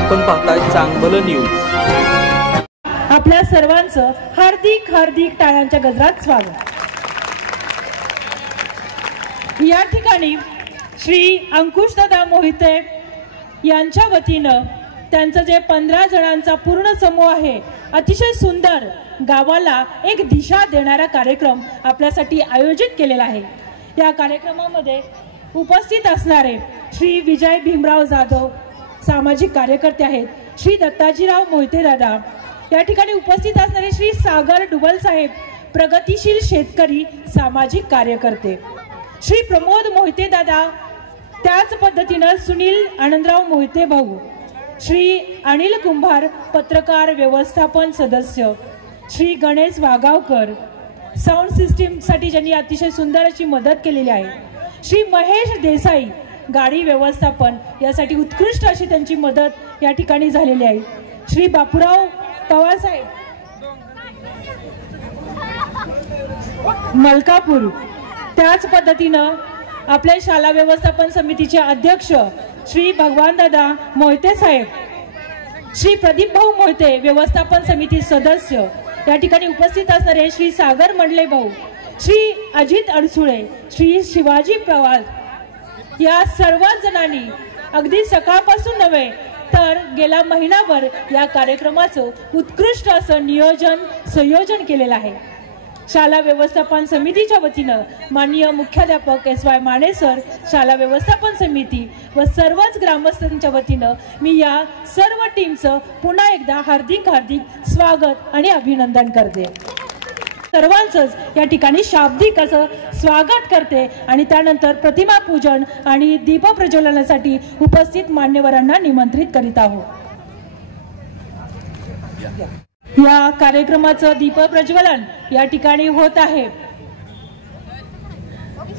आपण पाहताय चांगलं न्यूज। आपल्या सर्वांचं हार्दिक हार्दिक टाळ्यांच्या गजरात स्वागत। या ठिकाणी श्री अंकुशदादा मोहिते यांच्या वतीनं त्यांचं जे 15 जणांचा पूर्ण समूह आहे, अतिशय सुंदर गावाला एक दिशा देणारा कार्यक्रम आपल्यासाठी आयोजित केलेला आहे। या कार्यक्रमामध्ये उपस्थित असणारे श्री विजय भीमराव जाधव सामाजिक कार्यकर्ते आहेत, श्री दत्ताजीराव मोहिते दादा, या ठिकाणी उपस्थित असणारे श्री सागर डुबल साहेब प्रगतिशील शेतकरी सामाजिक कार्यकर्ते, श्री प्रमोद मोहिते दादा, त्याच पद्धतीने सुनील आनंदराव मोहिते भाऊ, श्री अनिल कुंभार पत्रकार व्यवस्थापन सदस्य, श्री गणेश वागावकर साऊंड सिस्टीम साठी ज्यांनी अतिशय सुंदर अशी मदत केलेली आहे, श्री महेश देसाई गाडी व्यवस्थापन यासाठी उत्कृष्ट अशी त्यांची मदत या ठिकाणी झालेली आहे, श्री बापूराव पवार साहेब मलकापूर, त्याच पद्धतीनं आपल्या शाळा व्यवस्थापन समितीचे अध्यक्ष श्री भगवान दादा मोहिते साहेब, श्री प्रदीप भाऊ मोहिते व्यवस्थापन समिती सदस्य, या ठिकाणी उपस्थित असणारे श्री सागर मंडले भाऊ, श्री अजित अडसुळे, श्री शिवाजी पवार, या सर्व जणांनी अगदी सकाळपासून नव्हे तर गेल्या महिनाभर या कार्यक्रमाचं उत्कृष्ट असं नियोजन संयोजन केलेलं आहे। शाळा व्यवस्थापन समितीच्या वतीनं माननीय मुख्याध्यापक SY माने सर, शाळा व्यवस्थापन समिती व सर्वच ग्रामस्थांच्या वतीनं मी या सर्व टीमचं पुन्हा एकदा हार्दिक हार्दिक स्वागत आणि अभिनंदन करते। सर्वांचंच या ठिकाणी शाब्दिक असं स्वागत करते आणि त्यानंतर प्रतिमा पूजन आणि दीप प्रज्वलनासाठी उपस्थित मान्यवरांना निमंत्रित करीत आहोत। या कार्यक्रमाचं दीप प्रज्वलन या ठिकाणी होत आहे।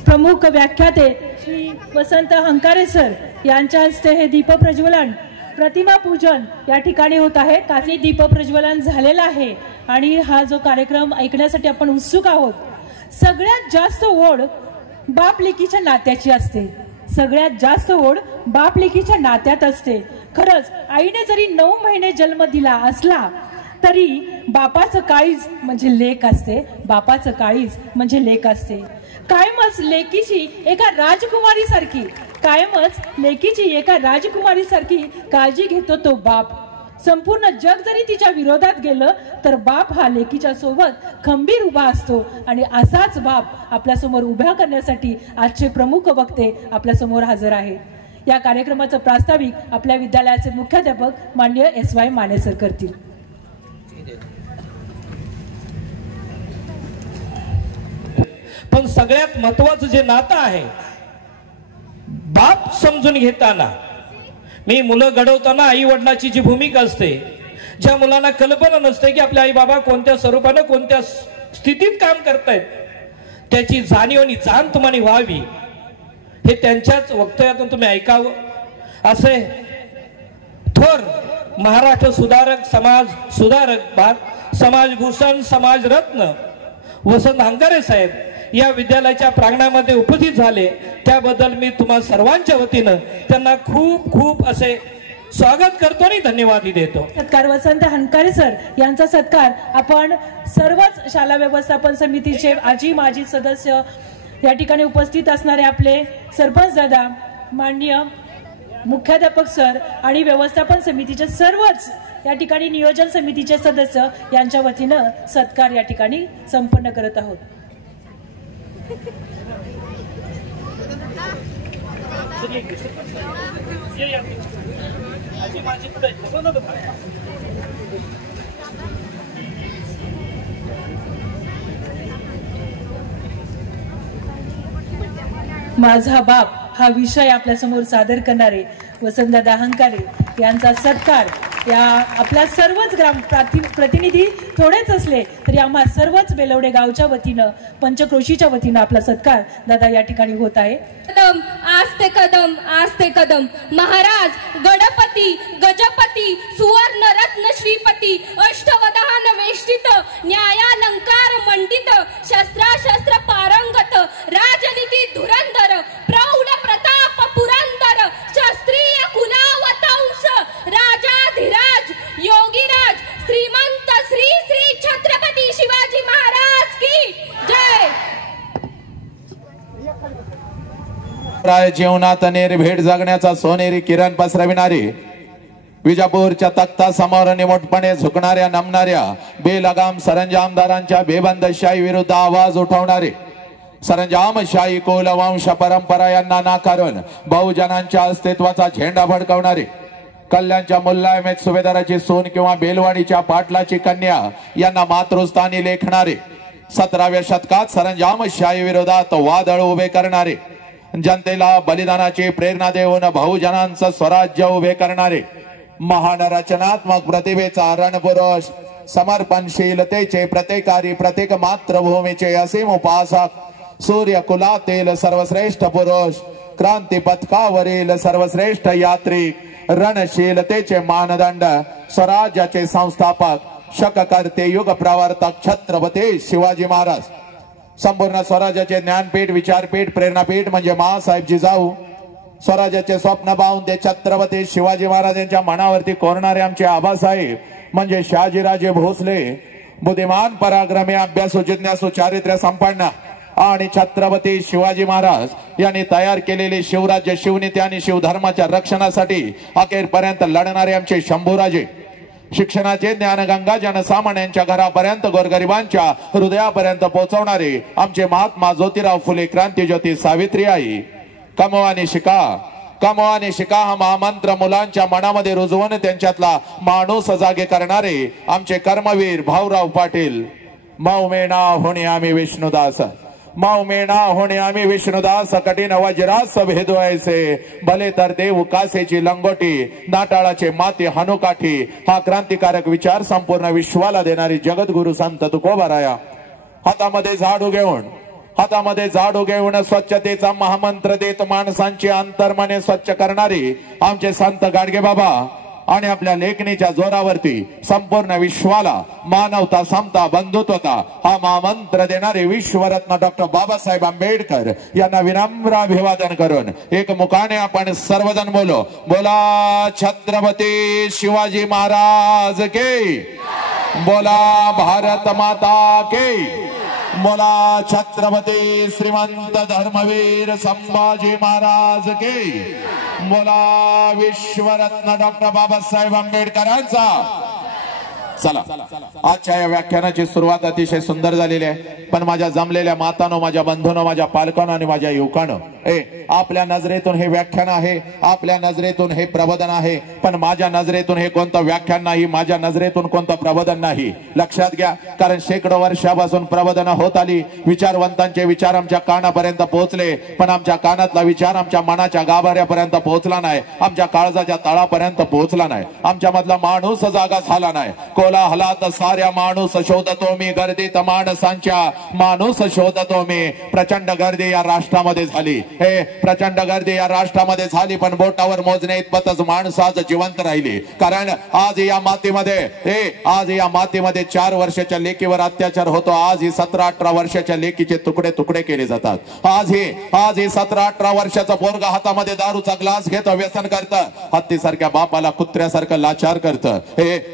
प्रमुख व्याख्याते श्री वसंत हंकारे सर यांच्या हस्ते हे दीप प्रज्वलन प्रतिमा पूजन या ठिकाणी होत आहे। काही दीप प्रज्वलन झालेलं आहे आणि हा जो कार्यक्रम ऐकण्यासाठी आपण उत्सुक आहोत। सगळ्यात जास्त ओढ बाप लेकीच्या नात्याची असते, सगळ्यात जास्त ओढ बाप लेकीच्या नात्यात असते। खरंच आईने जरी 9 महिने जन्म दिला असला तरी बापाचं काळीज म्हणजे लेक असते, बापाचं काळीज म्हणजे लेक असते। कायमच लेकीची एका राजकुमारी सारखी, कायमच लेकीची एका राजकुमारी सारखी काळजी घेतो तो बाप। संपूर्ण जग जरी तिच्या विरोधात गेलं तर बाप हा लेकीच्या सोबत खंबीर उभा असतो आणि असाच बाप आपल्या समोर उभा करण्यासाठी आजचे प्रमुख वक्ते आपल्या समोर हजर आहेत। या कार्यक्रमाचं प्रास्ताविक आपल्या विद्यालयाचे मुख्याध्यापक माननीय SY माने सर करतील। पण सगळ्यात महत्त्वाचं जे नातं आहे बाप समजून घेताना, मी मुलं घडवताना आई वडिलांची जी भूमिका असते, ज्या मुलांना कल्पना नसते की आपले आई बाबा कोणत्या स्वरूपाने कोणत्या स्थितीत काम करतायत, त्याची जाणीव आणि जाण तुम्हाला व्हावी हे त्यांच्याच वक्तव्यातून तुम्ही ऐकावं। असे थोर महाराष्ट्र सुधारक, समाज सुधारक, समाज भूषण, समाज रत्न वसंत हंकारे साहेब या विद्यालयाच्या प्रांगणामध्ये उपस्थित झाले, त्याबद्दल मी तुम्हा सर्वांच्या वतीनं त्यांना खूप खूप असे स्वागत करतो आणि धन्यवाद देतो। सत्कार वसंत हंकारे सर यांचा सत्कार आपण सर्वच शाळा व्यवस्थापन समितीचे आजी माजी सदस्य, या ठिकाणी उपस्थित असणारे आपले सरपंच दादा, माननीय मुख्याध्यापक सर आणि व्यवस्थापन समितीचे सर्वच या ठिकाणी नियोजन समितीचे सदस्य यांच्या वतीनं सत्कार या ठिकाणी संपन्न करत आहोत। माझा बाप हा विषय आपल्या समोर सादर करणारे वसंतदादा हंकारे यांचा सत्कार या आपल्या सर्वच ग्राम प्रतिनिधी थोडेच असले तरी आम्हा सर्वच बेलवडे गावच्या वतीनं, पंचक्रोशीच्या वतीनं आपला सत्कार दादा या ठिकाणी होत आहे। कदम आस्ते कदम आस्ते कदम, महाराज गणपती गजपती सुवर्ण रत्न श्रीपती, अष्टवधान वेष्टित, न्यायालंकार मंडित, शस्त्राशस्त्र पारंगत, राजनीती धुरंधर, प्रौढ प्रताप पुरंदर, शास्त्रीय कुलावतांश, राजा अंतराळ जीवनात निर्भीड जगण्याचा सोनेरी किरण पसरविणारे, विजापूरच्या तख्ता समोर निमूटपणे झुकणाऱ्या नमणाऱ्या बेलगाम सरंजामदारांच्या बेबंदशाही विरुद्ध आवाज उठवणारे, सरंजामशाही कुलवंश परंपरा यांना नाकारून बहुजनांच्या अस्तित्वाचा झेंडा फडकवणारे, कल्याणच्या मुल्लायमेत सुभेदाराची सून किंवा बेलवाडीच्या पाटलाची कन्या यांना मातृस्थानी लेखणारे, 17व्या शतकात सरंजामशाही विरोधात वादळ उभे करणारे, जनतेला बलिदानाची प्रेरणा देऊन बहुजनांचं स्वराज्य उभे करणारे, महान रचनात्मक प्रतिभेचा रणपुरुष, समर्पणशीलतेचे प्रत्येकारी, प्रत्येक मातृभूमीचे असीम उपासक, सूर्यकुलातील सर्वश्रेष्ठ पुरुष, क्रांती पथकावरील सर्वश्रेष्ठ यात्रिक, रणशीलतेचे मानदंड, स्वराज्याचे संस्थापक, शककर्ते, युग प्रवर्तक छत्रपती शिवाजी महाराज, संपूर्ण स्वराज्याचे ज्ञानपीठ, विचारपीठ, प्रेरणापीठ म्हणजे माँसाहेब जिजाऊ, स्वराज्याचे स्वप्न पाहून ते छत्रपती शिवाजी महाराजांच्या मनावरती कोरणारे आमचे आबासाहेब म्हणजे शहाजीराजे भोसले, बुद्धिमान, पराक्रमी, अभ्यासू, जिज्ञासू, चारित्र्य संपन्न आणि छत्रपती शिवाजी महाराज यांनी तयार केलेले शिवराज्य, शिवनीती आणि शिवधर्माच्या रक्षणासाठी अखेरपर्यंत लढणारे आमचे शंभूराजे, शिक्षणाचे ज्ञानगंगा जनसामान्यांच्या घरापर्यंत, गोरगरिबांच्या हृदयापर्यंत पोहोचवणारे आमचे महात्मा ज्योतिराव फुले, क्रांतीज्योती सावित्रीबाई, कमवानी शिका, कमवानी शिका हा महामंत्र मुलांच्या मनामध्ये रुजवून त्यांच्यातला माणूस जागे करणारे आमचे कर्मवीर भाऊराव पाटील, मौमेना होणे आम्ही विष्णुदास, मौमेना होणे आम्ही विष्णुदास, कठीण वज्रास भेदवायचे, भले तर देव कासेची लंगोटी, नाटाळाचे माती हनुकाठी, हा क्रांतिकारक विचार संपूर्ण विश्वाला देणारी जगद्गुरु संत तुकोबाराया, हातामध्ये झाडू घेऊन स्वच्छतेचा महामंत्र देत माणसांची अंतर्मने स्वच्छ करणारे आमचे संत गाडगे बाबा आणि आपल्या लेखणीच्या जोरावरती संपूर्ण विश्वाला मानवता, समता, बंधुत्वता हा महामंत्र देणारे विश्वरत्न डॉक्टर बाबासाहेब आंबेडकर यांना विनम्र अभिवादन करून एक मुखाने आपण सर्वजण बोला छत्रपती शिवाजी महाराज के, बोला भारत माता के, बोला छत्रपती श्रीमंत धर्मवीर संभाजी महाराज के, बोला विश्वरत्न डॉक्टर बाबासाहेब आंबेडकरांचा। चला, आजच्या या व्याख्यानाची सुरुवात अतिशय सुंदर झालेली आहे, पण माझ्या जमलेल्या मातांनो, माझ्या बंधूंनो, माझ्या पालकांनो आणि माझ्या युवकांनो, आपल्या नजरेतून हे व्याख्यान आहे, आपल्या नजरेतून हे प्रबोधन आहे, पण माझ्या नजरेतून हे कोणतं व्याख्यान नाही, माझ्या नजरेतून कोणतं प्रबोधन नाही, लक्षात घ्या। कारण शेकडो वर्षापासून प्रबोधन होत आली, विचारवंतांचे विचार आमच्या कानापर्यंत पोहोचले, पण आमच्या कानातला विचार आमच्या मनाच्या गाभाऱ्यापर्यंत पोहोचला नाही, आमच्या काळजाच्या तळापर्यंत पोहोचला नाही, आमच्या मधला माणूस जागा झाला नाही। कोलाहलात साऱ्या माणूस शोधतो मी, गर्दीत माणसांच्या माणूस शोधतो मी, प्रचंड गर्दी या राष्ट्रामध्ये झाली, प्रचंड गर्दी या राष्ट्रामध्ये झाली, पण बोटावर मोजणे इतपतच माणसं आज जिवंत राहिली। कारण आज या मातीमध्ये 4 वर्षाच्या लेकीवर अत्याचार होतो, आज ही 17-18 वर्षाच्या लेकीचे तुकडे तुकडे केले जातात। आज ही 17-18 वर्षाचा पोरगा हातामध्ये दारूचा ग्लास घेतं, व्यसन करतं, हत्तीसारख्या बापाला कुत्र्यासारखं लाचार करतं,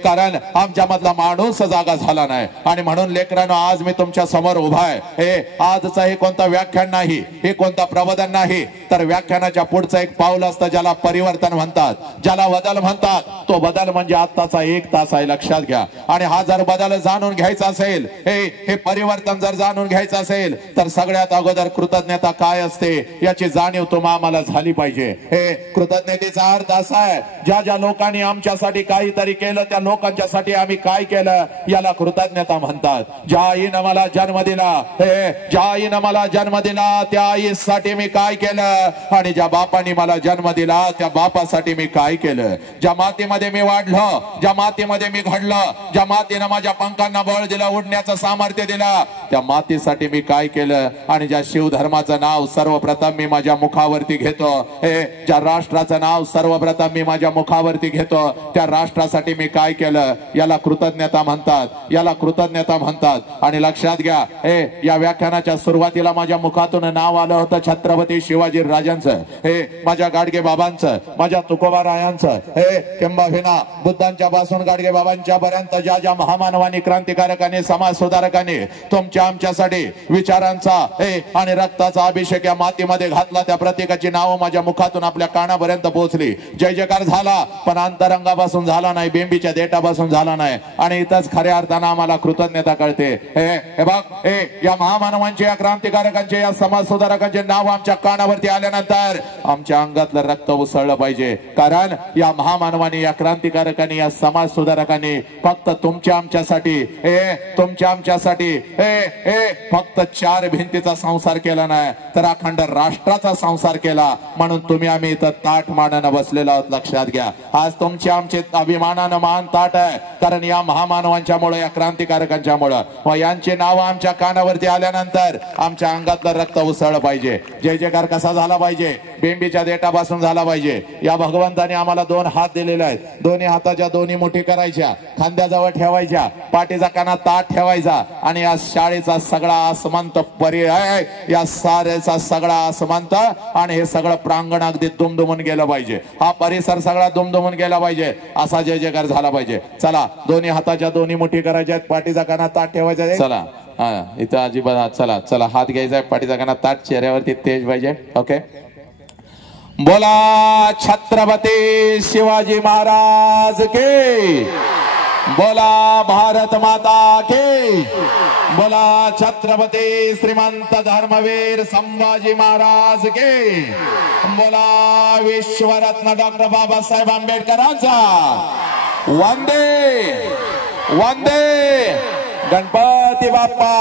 कारण आमच्या मधला माणूस जागा झाला नाही। आणि म्हणून लेकरांनो, आज मी तुमच्या समोर उभा आहे, आजचं हे कोणता व्याख्यान नाही, हे कोणता प्रबोधन नाही, तर व्याख्यानाच्या पुढचं एक पाऊल असतं ज्याला परिवर्तन म्हणतात, ज्याला बदल म्हणतात। तो बदल म्हणजे आत्ताचा 1 तास आहे, लक्षात घ्या। आणि हा जर बदल जाणून घ्यायचा असेल, हे परिवर्तन जर जाणून घ्यायचं असेल, तर सगळ्यात अगोदर कृतज्ञता काय असते याची जाणीव तुम्हाला झाली पाहिजे। कृतज्ञतेचा अर्थ असा आहे, ज्या ज्या लोकांनी आमच्यासाठी काहीतरी केलं, त्या लोकांच्यासाठी आम्ही काय केलं याला कृतज्ञता म्हणतात। ज्या आईनं मला जन्म दिला, ज्या आईनं मला जन्म दिला त्या आईसाठी मी काय केलं, आणि ज्या बापाने मला जन्म दिला त्या बापासाठी मी काय केलं। ज्या मातीमध्ये मी वाढलो, ज्या मातीमध्ये मी घडलो, ज्या मातीनं माझ्या पंखांना बळ दिलं, उडण्याचं सामर्थ्य दिलं, त्या मातीसाठी मी काय केलं। आणि ज्या शिवधर्माचं नाव सर्वप्रथम मी माझ्या मुखावरती घेतो, ज्या राष्ट्राचं नाव सर्वप्रथम मी माझ्या मुखावरती घेतो, त्या राष्ट्रासाठी मी काय केलं याला कृतज्ञता म्हणतात, याला कृतज्ञता म्हणतात। आणि लक्षात घ्या, या व्याख्यानाच्या सुरुवातीला माझ्या मुखातून नाव आलं होतं छत्रपती छत्रपती शिवाजी राजांचं, हे माझ्या गाडगे बाबांचं, माझ्या तुकोबारायांचं, हे किंबहुना बुद्धांच्या पासून गाडगे बाबांच्या पर्यंत ज्या ज्या महामानवांनी, क्रांतिकारकांनी, समाज सुधारकांनी तुमच्या आमच्यासाठी विचारांचा आणि रक्ताचा अभिषेक या मातीमध्ये घातला, त्या प्रत्येकाची नावं माझ्या मुखातून आपल्या कानापर्यंत पोहोचली. जय जयकार झाला, पण अंतरंगापासून झाला नाही, बेंबीच्या देठापासून झाला नाही. आणि इथंच खऱ्या अर्थानं आम्हाला कृतज्ञता कळते. हे बघ, या महामानवांचे, या क्रांतिकारकांचे, या समाज सुधारकांचे नाव आमच्या कानावरती आल्यानंतर आमच्या अंगातलं रक्त उसळलं पाहिजे. कारण या महामानवांनी, या क्रांतिकारकांनी, या समाज सुधारकांनी फक्त तुमच्या आमच्यासाठी, तुमच्या आमच्यासाठी फक्त 4 भिंतीचा संसार केला नाही, तर अखंड राष्ट्राचा संसार केला. म्हणून तुम्ही आम्ही इथं ताट मानानं बसलेलो आहोत. लक्षात घ्या, आज तुमच्या आमचे अभिमानानं मान ताट आहे. कारण या महामानवांच्यामुळे, या क्रांतिकारकांच्यामुळे, व यांचे नाव आमच्या कानावरती आल्यानंतर आमच्या अंगातलं रक्त उसळलं पाहिजे. जय जयकार कसा झाला पाहिजे? बेंबीच्या देठापासून झाला पाहिजे. या भगवंताने आम्हाला 2 हात दिलेले आहेत. दोन्ही हाताच्या दोन्ही मुठी करायच्या, खांद्याजवळ ठेवायच्या, पाठीचा काना ताट ठेवायचा आणि या शाळेचा सगळा आसमंत पर्याय, या साऱ्याचा सगळा आसमंत आणि हे सगळं प्रांगण अगदी दुमदुमून गेलं पाहिजे. हा परिसर सगळा दुमदुमून गेला पाहिजे. असा जय जयकार झाला पाहिजे. चला, दोन्ही हाताच्या दोन्ही मुठी करायच्या, पाठीचा काना ताट ठेवायचा. चला, इथं अजिबात चला चला हात घ्यायचा, पाठीचा काना ताट, चेहऱ्यावरती तेज पाहिजे. ओके, बोला छत्रपती शिवाजी महाराज के, बोला भारत माता के, बोला छत्रपती श्रीमंत धर्मवीर संभाजी महाराज के, बोला विश्वरत्न डॉक्टर बाबासाहेब आंबेडकरांचा वंदे वंदे गणपती बाप्पा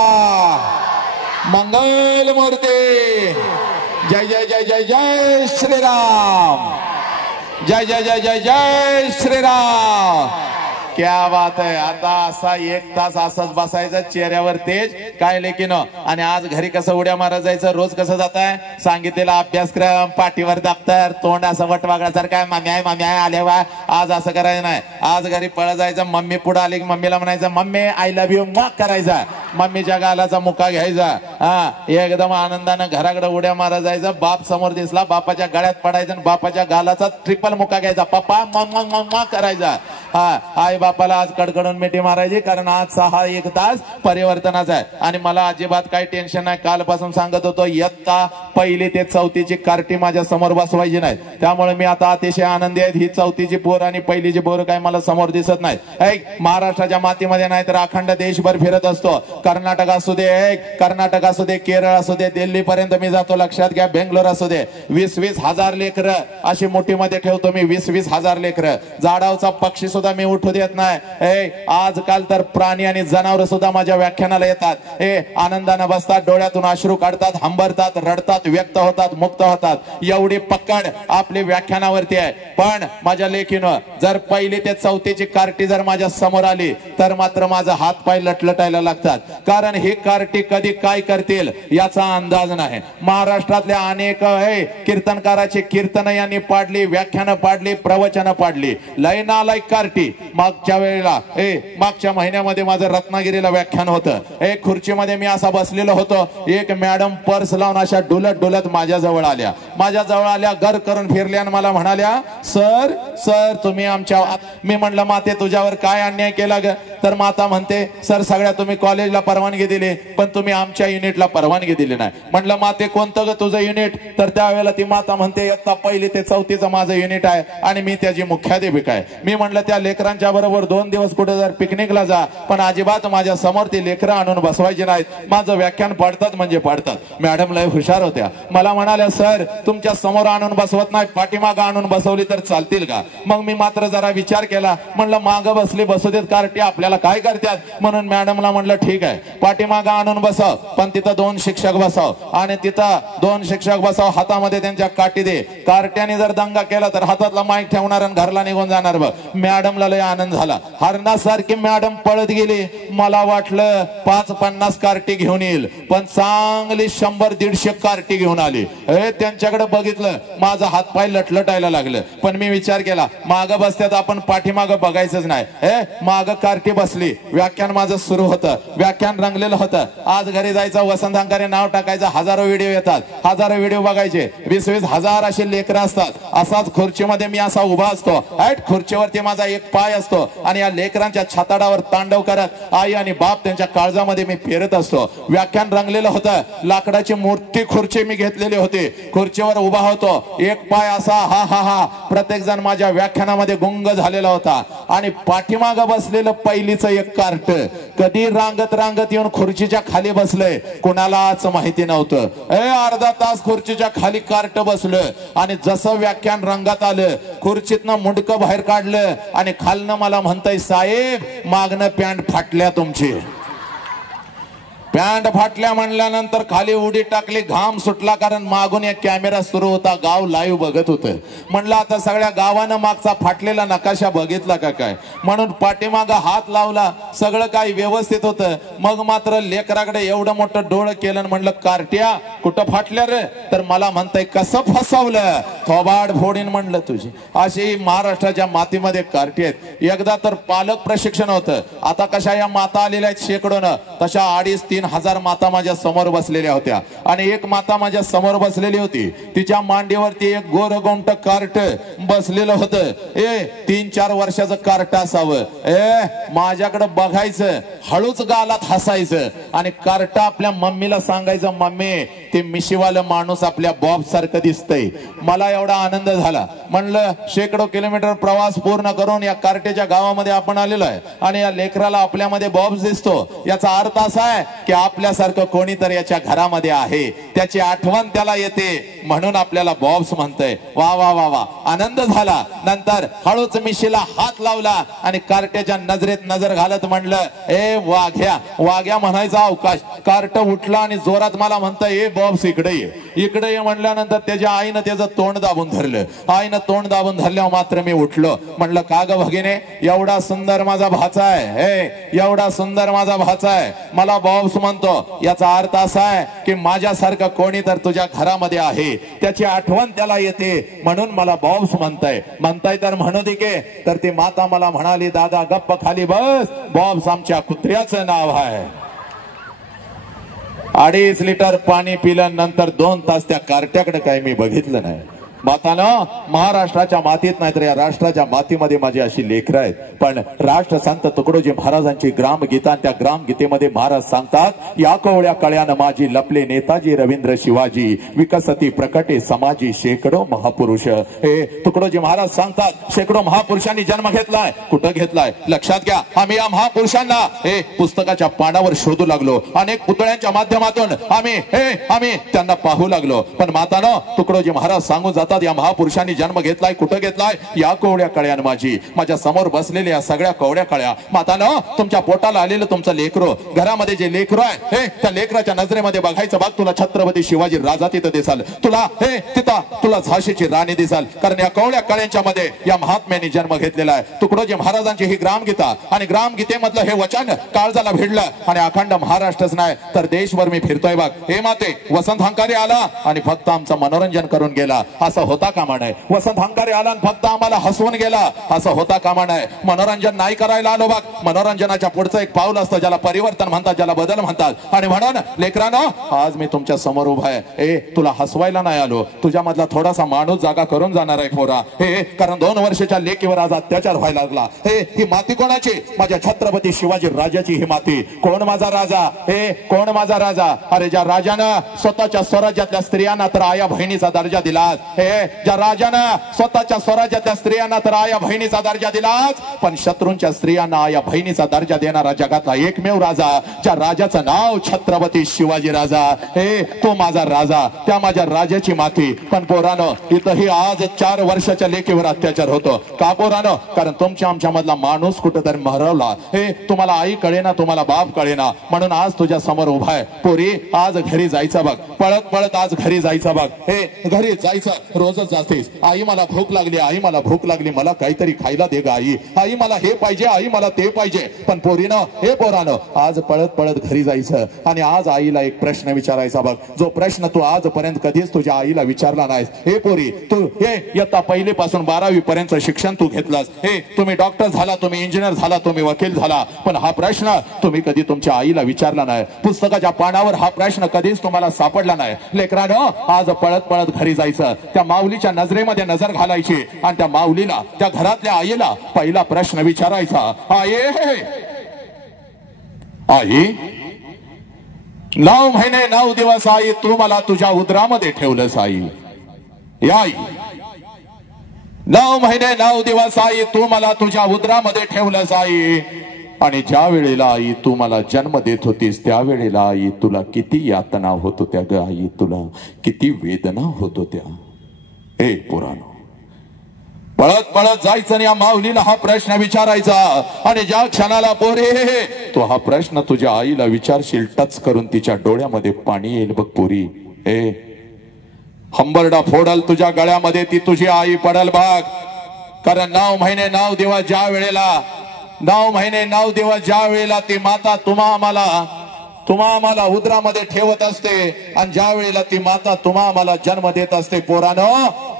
मंगल मूर्ती. जय जय जय जय जय श्रीराम, जय जय जय जय जय श्रीराम. क्या बात आहे. आता असा 1 तास असंच बसायचं, चेहऱ्यावर तेज काय लेकिन. आणि आज घरी कसं उड्या मारा जायचं, रोज कसं जात आहे, सांगितलेला अभ्यासक्रम, पाठीवर दप्तर, तोंड असं वटवागण्यासारखं आहे, मम्मी आहे मम्मी आहे आले वा. आज असं करायचं नाही. आज घरी पळ जायचं, मम्मी पुढे आली की मम्मीला म्हणायचं मम्मी आय लव्ह यू मग करायचा, मम्मीच्या गालाचा मुका घ्यायचा. एकदम आनंदानं घराकडे उड्या मारा जायचं. बाप समोर दिसला, बापाच्या गळ्यात पडायचं, बापाच्या गालाचा ट्रिपल मुका घ्यायचा, पप्पा मग मग मग करायचा. आई बापाला आज कडकडून मिठी मारायची. कारण आजचा हा 1 तास परिवर्तनाचा आहे. आणि मला अजिबात काही टेन्शन नाही. कालपासून सांगत होतो, इयत्ता 1ली ते 4थीची कार्टी माझ्या समोर बसवायची नाही. त्यामुळे मी आता अतिशय आनंदी आहे. ही 4थीची पोर आणि 1लीची पोर काय मला समोर दिसत नाही. महाराष्ट्राच्या मातीमध्ये नाही तर अखंड देशभर फिरत असतो. कर्नाटक असू दे, कर्नाटक असू दे, केरळ असू दे, दिल्ली पर्यंत मी जातो. लक्षात घ्या, बेंगलोर असू दे. 20-20 हजार लेकरं अशी मुठीमध्ये ठेवतो मी. 20-20 हजार लेकरं. जाडावचा पक्षी सुद्धा मी उठू देत नाही. आजकाल तर प्राणी आणि जनावर सुद्धा माझ्या व्याख्यानाला येतात. आनंदाने बसतात, डोळ्यातून अश्रू काढतात, हंबरतात, रडतात, व्यक्त होतात, मुक्त होतात. एवढी पकड आपली व्याख्यानावरती आहे. पण माझ्या लेखीनं जर 1ली ते 4थीची कार्टी जर माझ्या समोर आली तर मात्र माझा हात पाय लटलटायला लागतात. कारण ही कार्टी कधी काय करतील याचा अंदाज नाही. महाराष्ट्रातल्या अनेक कीर्तनकाराची कीर्तन यांनी पाडली, व्याख्यानं पाडली, प्रवचनं पाडली. लय नालायक कार्टी. मागच्या वेळेला मागच्या महिन्यामध्ये माझं रत्नागिरीला व्याख्यान होतं. एक खुर्चीमध्ये मी असा बसलेलो होतो. एक मॅडम पर्स लावून अशा डुलत डुलत माझ्या जवळ आल्या. गर करून फिरल्या आणि मला म्हणाल्या, सर सर तुम्ही आमच्या. मी म्हणलं माते तुझ्यावर काय अन्याय केला ग? तर माता म्हणते, सर सगळ्या तुम्ही कॉलेजला परवानगी दिली पण तुम्ही आमच्या युनिटला परवानगी दिली नाही. म्हटलं माते कोणतं ग तुझं युनिट? तर त्यावेळेला ती माता म्हणते, इयत्ता 1ली ते 4थीचं माझं युनिट आहे आणि मी त्याची मुख्याध्यापिका आहे. मी म्हणलं त्या लेकरांच्या बरोबर 2 दिवस कुठे जर पिकनिकला जा, पण अजिबात माझ्या समोर ती लेकरं आणून बसवायची नाहीत. माझं व्याख्यान पडतात म्हणजे पडतात. मॅडम लय हुशार होत्या. मला म्हणाल्या, सर तुमच्या समोर आणून बसवत नाही, पाठीमागं आणून बसवली तर चालतील का? मग मी मात्र जरा विचार केला. म्हणलं मागं बसली बसू देत, कार्टी आपल्याला काय करतात. म्हणून मॅडमला म्हणलं ठीक आहे, पाठीमागं आणून बसव, पण तिथं 2 शिक्षक बसव आणि तिथं 2 शिक्षक बसव, हातामध्ये त्यांच्या काठी दे. कार्ट्याने जर दंगा केला तर हातातला माईक ठेवणार आणि घरला निघून जाणार. बघ, मॅडमला लय आनंद झाला. हरणासारखी मॅडम पळत गेली. मला वाटलं 5-50 कार्टी घेऊन येईल, पण चांगली 100-150 कार्टी घेऊन आली. त्यांच्याकडे बघितलं, माझा हातपाय लटलटायला लागलं. पण मी विचार केला, मागं बसत्यात आपण पाठीमागं बघायचंच नाही. मागं कार्टी बसली. व्याख्यान माझं सुरू होतं, व्याख्यान रंगलेलं होतं. आज घरी जायचं, वसंत अंकारे नाव टाकायचं, हजारो व्हिडिओ येतात, हजारो व्हिडिओ बघायचे, 20-20 हजार असे लेकरं असतात. असाच खुर्चीमध्ये मी असा उभा असतो, खुर्चीवरती माझा एक पाय असतो आणि या लेकरांच्या छाताडावर तांडव करत आई आणि बाप त्यांच्या काळजामध्ये मी फिरत असतो. व्याख्यान रंगलेलं होतं, लाकडाची मोठी खुर्ची मी घेतलेली होती, खुर्चीवर उभा होतो, एक पाय असा हा हा हा. प्रत्येक जण माझ्या व्याख्यानामध्ये गुंग झालेला होता आणि पाठीमाग बसलेलं पहिलीच एक कार्ट कधी रांगत रांगत येऊन खुर्चीच्या खाली बसलंय कोणालाच माहिती नव्हतं. अर्धा तास खुर्चीच्या खाली कार्ट बसलं आणि जसं व्याख्यान रंगात आलं खुर्चीतनं मुंडकं बाहेर काढलं आणि खालनं मला म्हणताय, साहेब मागणं पॅन्ट फाटल्या तुमची. पॅन्ट फाटल्या म्हणल्यानंतर खाली उडी टाकली, घाम सुटला, कारण मागून एक कॅमेरा सुरू होता, गाव लाईव्ह बघत होतं. म्हणलं आता सगळ्या गावानं मागचा फाटलेला नकाशा बघितला का काय, म्हणून पाठीमाग हात लावला, सगळं काही व्यवस्थित होतं. मग मात्र लेकराकडे एवढं मोठं डोळं केलं, म्हणलं कार्ट्या कुठं फाटल्या रे, तर मला म्हणताय कसं फसवलं, थोबाड फोडीन म्हणलं तुझी. अशी महाराष्ट्राच्या मातीमध्ये कार्टी आहेत. एकदा तर पालक प्रशिक्षण होतं, आता कशा या माता आलेल्या आहेत शेकडोनं, तशा 2,500-3,000 माता माझ्या समोर बसलेल्या होत्या आणि एक माता माझ्या समोर बसलेली होती, तिच्या मांडीवरती एक गोरगोंट कार्ट बसलेलं होतं. 3-4 वर्षाचं कार्ट असावं. माझ्याकडे बघायचं, हळूच गालात हसायचं आणि कार्ट आपल्या मम्मीला सांगायचं, मम्मी ते मिशीवालं माणूस आपल्या बॉब सारखं दिसतंय. मला एवढा आनंद झाला, म्हणलं शेकडो किलोमीटर प्रवास पूर्ण करून या कार्टेच्या गावामध्ये आपण आलेलो आहे आणि या लेकराला आपल्यामध्ये बॉब्स दिसतो, याचा अर्थ असा आहे की आपल्यासारखं कोणीतरी याच्या घरामध्ये आहे, त्याची आठवण त्याला येते म्हणून आपल्याला बॉब्स म्हणतंय. वा वा वा वा, आनंद झाला. नंतर हळूच मिशीला हात लावला आणि कार्ट्याच्या नजरेत नजर घालत म्हणलं, वाघ्या. वाघ्या म्हणायचा अवकाश. कार्ट उठला आणि जोरात मला म्हणतं, बॉब्स इकडे ये, इकडे ये. म्हणल्यानंतर त्याच्या आईनं त्याचं तोंड दाबून धरलं. आईनं तोंड दाबून धरल्यावर मात्र मी उठलो. म्हणलं का ग भगिने, एवढा सुंदर माझा भाचा आहे, एवढा सुंदर माझा भाचा आहे, मला बॉब्स म्हणतो, याचा अर्थ असा आहे की माझ्यासारखं कोणी तर तुझ्या घरामध्ये आहे, त्याची आठवण त्याला येते म्हणून मला बॉब्स म्हणताय तर म्हणू दे के. तर ती माता मला म्हणाली, दादा गप्प खाली बस, बॉब्स आमच्या कुत्र्याचं नाव आहे. 2.5 लिटर पाणी पिलं नंतर 2 तास त्या कार्ट्याकडे काही मी बघितलं नाही. मातानं महाराष्ट्राच्या मातीत नाही तर या राष्ट्राच्या मातीमध्ये माझी अशी लेकरं आहेत. पण राष्ट्रसंत तुकडोजी महाराजांची ग्रामगीता, त्या ग्रामगीतेमध्ये महाराज सांगतात, या कोवळ्या कळ्यानं माझी लपले नेताजी रवींद्र शिवाजी, विकसती प्रकटे समाजी शेकडो महापुरुष. हे तुकडोजी महाराज सांगतात शेकडो महापुरुषांनी जन्म घेतलाय. कुठं घेतलाय लक्षात घ्या. आम्ही या महापुरुषांना पुस्तकाच्या पानावर शोधू लागलो, अनेक पुतळ्यांच्या माध्यमातून आम्ही त्यांना पाहू लागलो. पण मातानं तुकडोजी महाराज सांगून जातात, या महापुरुषांनी जन्म घेतलाय. कुठं घेतलाय? या कोवळ्या कळ्यान माझी. माझ्या समोर बसलेल्या या सगळ्या कोवळ्या कळ्या. मातानं तुमच्या पोटाला आलेलं तुमचं लेकरो, घरामध्ये जे लेकरो आहे त्या लेकराच्या नजरेमध्ये बघायचं, बघ तुला छत्रपती शिवाजी राजा तिथं दिसाल, तुला झाशीची राणी दिसाल, कारण या कोवळ्या कळ्यांच्या मध्ये या महात्म्याने जन्म घेतलेला आहे. तुकडोजी महाराजांची ही ग्रामगीता आणि ग्रामगीतेमधलं हे वचन काळजाला भिडलं आणि अखंड महाराष्ट्रच नाही तर देशभर मी फिरतोय. बघ हे माते, वसंत हंकारे आला आणि फक्त आमचं मनोरंजन करून गेला असं होता कामा नये. वसंत हंकारे आला आणि फक्त आम्हाला हसवून गेला असं होता कामा नये. मनोरंजन नाही करायला आलो. बघ मनोरंजनाच्या पुढचं एक पाऊल असतं, ज्याला परिवर्तन म्हणतात, ज्याला बदल म्हणतात. आणि म्हणून लेकरांनो, आज मी तुमच्या समोर उभा आहे. तुला हसवायला नाही आलो, तुझ्या मधला थोडासा माणूस जागा करून जाणार आहे पोरा. कारण 2 वर्षाच्या लेकीवर आज अत्याचार व्हायला लागला. ही माती कोणाची? माझ्या छत्रपती शिवाजी राजाची ही माती. कोण माझा राजा? कोण माझा राजा? अरे ज्या राजानं स्वतःच्या स्वराज्यातल्या स्त्रियांना तर आया बहिणीचा दर्जा दिला, ज्या राजानं स्वतःच्या स्वराज्यातल्या स्त्रियांना तर आया बहिणीचा दर्जा दिलाच, पण शत्रूंच्या स्त्रियांना आया बहिणीचा दर्जा देणारा जगातला एकमेव राजा, ज्या राजाचं नाव छत्रपती शिवाजी राजा. तो माझा राजा, त्या माझ्या राजाची माती. पण पोरानो, इथंही आज 4 वर्षाच्या लेकीवर अत्याचार होतो. का पोरानो? कारण तुमच्या आमच्या मधला माणूस कुठेतरी मरवला. तुम्हाला आई कळेना, तुम्हाला बाप कळेना, म्हणून आज तुझ्या समोर उभा आहे. पोरी, आज घरी जायचं बघ, पळत पळत आज घरी जायचं बघ. घरी जायचं. रोजच जातेस, आई मला भूक लागली, आई मला भूक लागली, मला काहीतरी खायला दे ग आई, आई मला हे पाहिजे, आई मला ते पाहिजे. पण पोरीनं, हे पोरानं, आज पळत पळत घरी जायचं आणि आज आईला एक प्रश्न विचारायचा बघ, जो प्रश्न तू आजपर्यंत कधीच तुझ्या आईला विचारला नाहीस. हे पोरी, तू हे इयत्ता 1ली पासून 12वी पर्यंत शिक्षण तू घेतलंस, हे तुम्ही डॉक्टर झाला, तुम्ही इंजिनियर झाला, तुम्ही वकील झाला, पण हा प्रश्न तुम्ही कधी तुमच्या आईला विचारला नाही. पुस्तकाच्या पानावर हा प्रश्न कधीच तुम्हाला सापडला नाही. लेकरांनो, आज पळत पळत घरी जायचं, त्या माऊलीच्या नजरेमध्ये नजर घालायची आणि त्या माऊलीला, त्या घरातल्या आईला पहिला प्रश्न विचारायचा, आई 9 महिने 9 दिवस आई तू मला तुझ्या उदरामध्ये ठेवलंस आई. आई 9 महिने 9 दिवस आई तू मला तुझ्या उदरामध्ये ठेवलंस आई. आणि ज्या वेळेला आई तू मला जन्म देत होतीस त्यावेळेला आई तुला किती यातना होत होत्या ग आई, तुला किती वेदना होत होत्या. हे पुराणो, पळत पळत जायचं आणि या माऊलीला हा प्रश्न विचारायचा. आणि ज्या क्षणाला पोरे तो हा प्रश्न तुझ्या आईला विचारशील, टच करून तिच्या डोळ्यामध्ये पाणी येईल बघ पोरी. हे हंबरडा फोडल तुझ्या गळ्यामध्ये ती तुझी आई पडल बघ. कारण 9 महिने 9 दिवस ज्या वेळेला 9 महिने 9 दिवस ज्या वेळेला ती माता तुम्हा आम्हाला उदरामध्ये ठेवत असते आणि ज्या वेळेला ती माता तुम्हा आम्हाला जन्म देत असते पोरानो,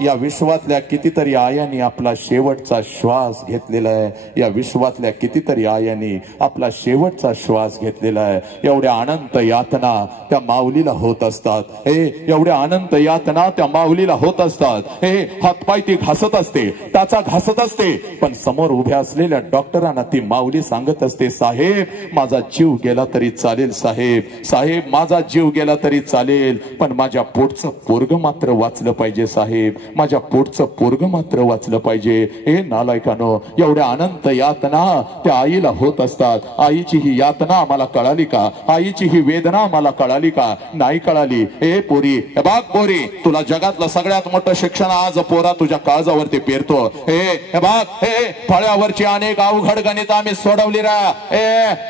या विश्वातल्या कितीतरी आयांनी आपला शेवटचा श्वास घेतलेला आहे. या विश्वातल्या कितीतरी आयांनी आपला शेवटचा श्वास घेतलेला आहे. एवढ्या अनंत यातना त्या माऊलीला होत असतात. हे एवढ्या अनंत यातना त्या माऊलीला होत असतात. हे हातपाय ती घासत असते, टाचा घासत असते, पण समोर उभ्या असलेल्या डॉक्टरांना ती माऊली सांगत असते, साहेब माझा जीव गेला तरी चालेल, साहेब माझा जीव गेला तरी चालेल, पण माझ्या पोटचं पोरग मात्र वाचलं पाहिजे साहेब, माझ्या पोटचं पोरग मात्र वाचलं पाहिजे. हे नालायकानो, एवढ्या अनंत यातना त्या आईला होत असतात. आईची ही यातना आम्हाला कळाली का? आईची ही वेदना आम्हाला कळाली का? नाही कळाली. हे पोरी, बाग पोरी, तुला जगातलं सगळ्यात मोठं शिक्षण आज पोरा तुझ्या काळजावरती पेरतो. हे बाग, हे फळ्यावरची अनेक अवघड गणित आम्ही सोडवली रा.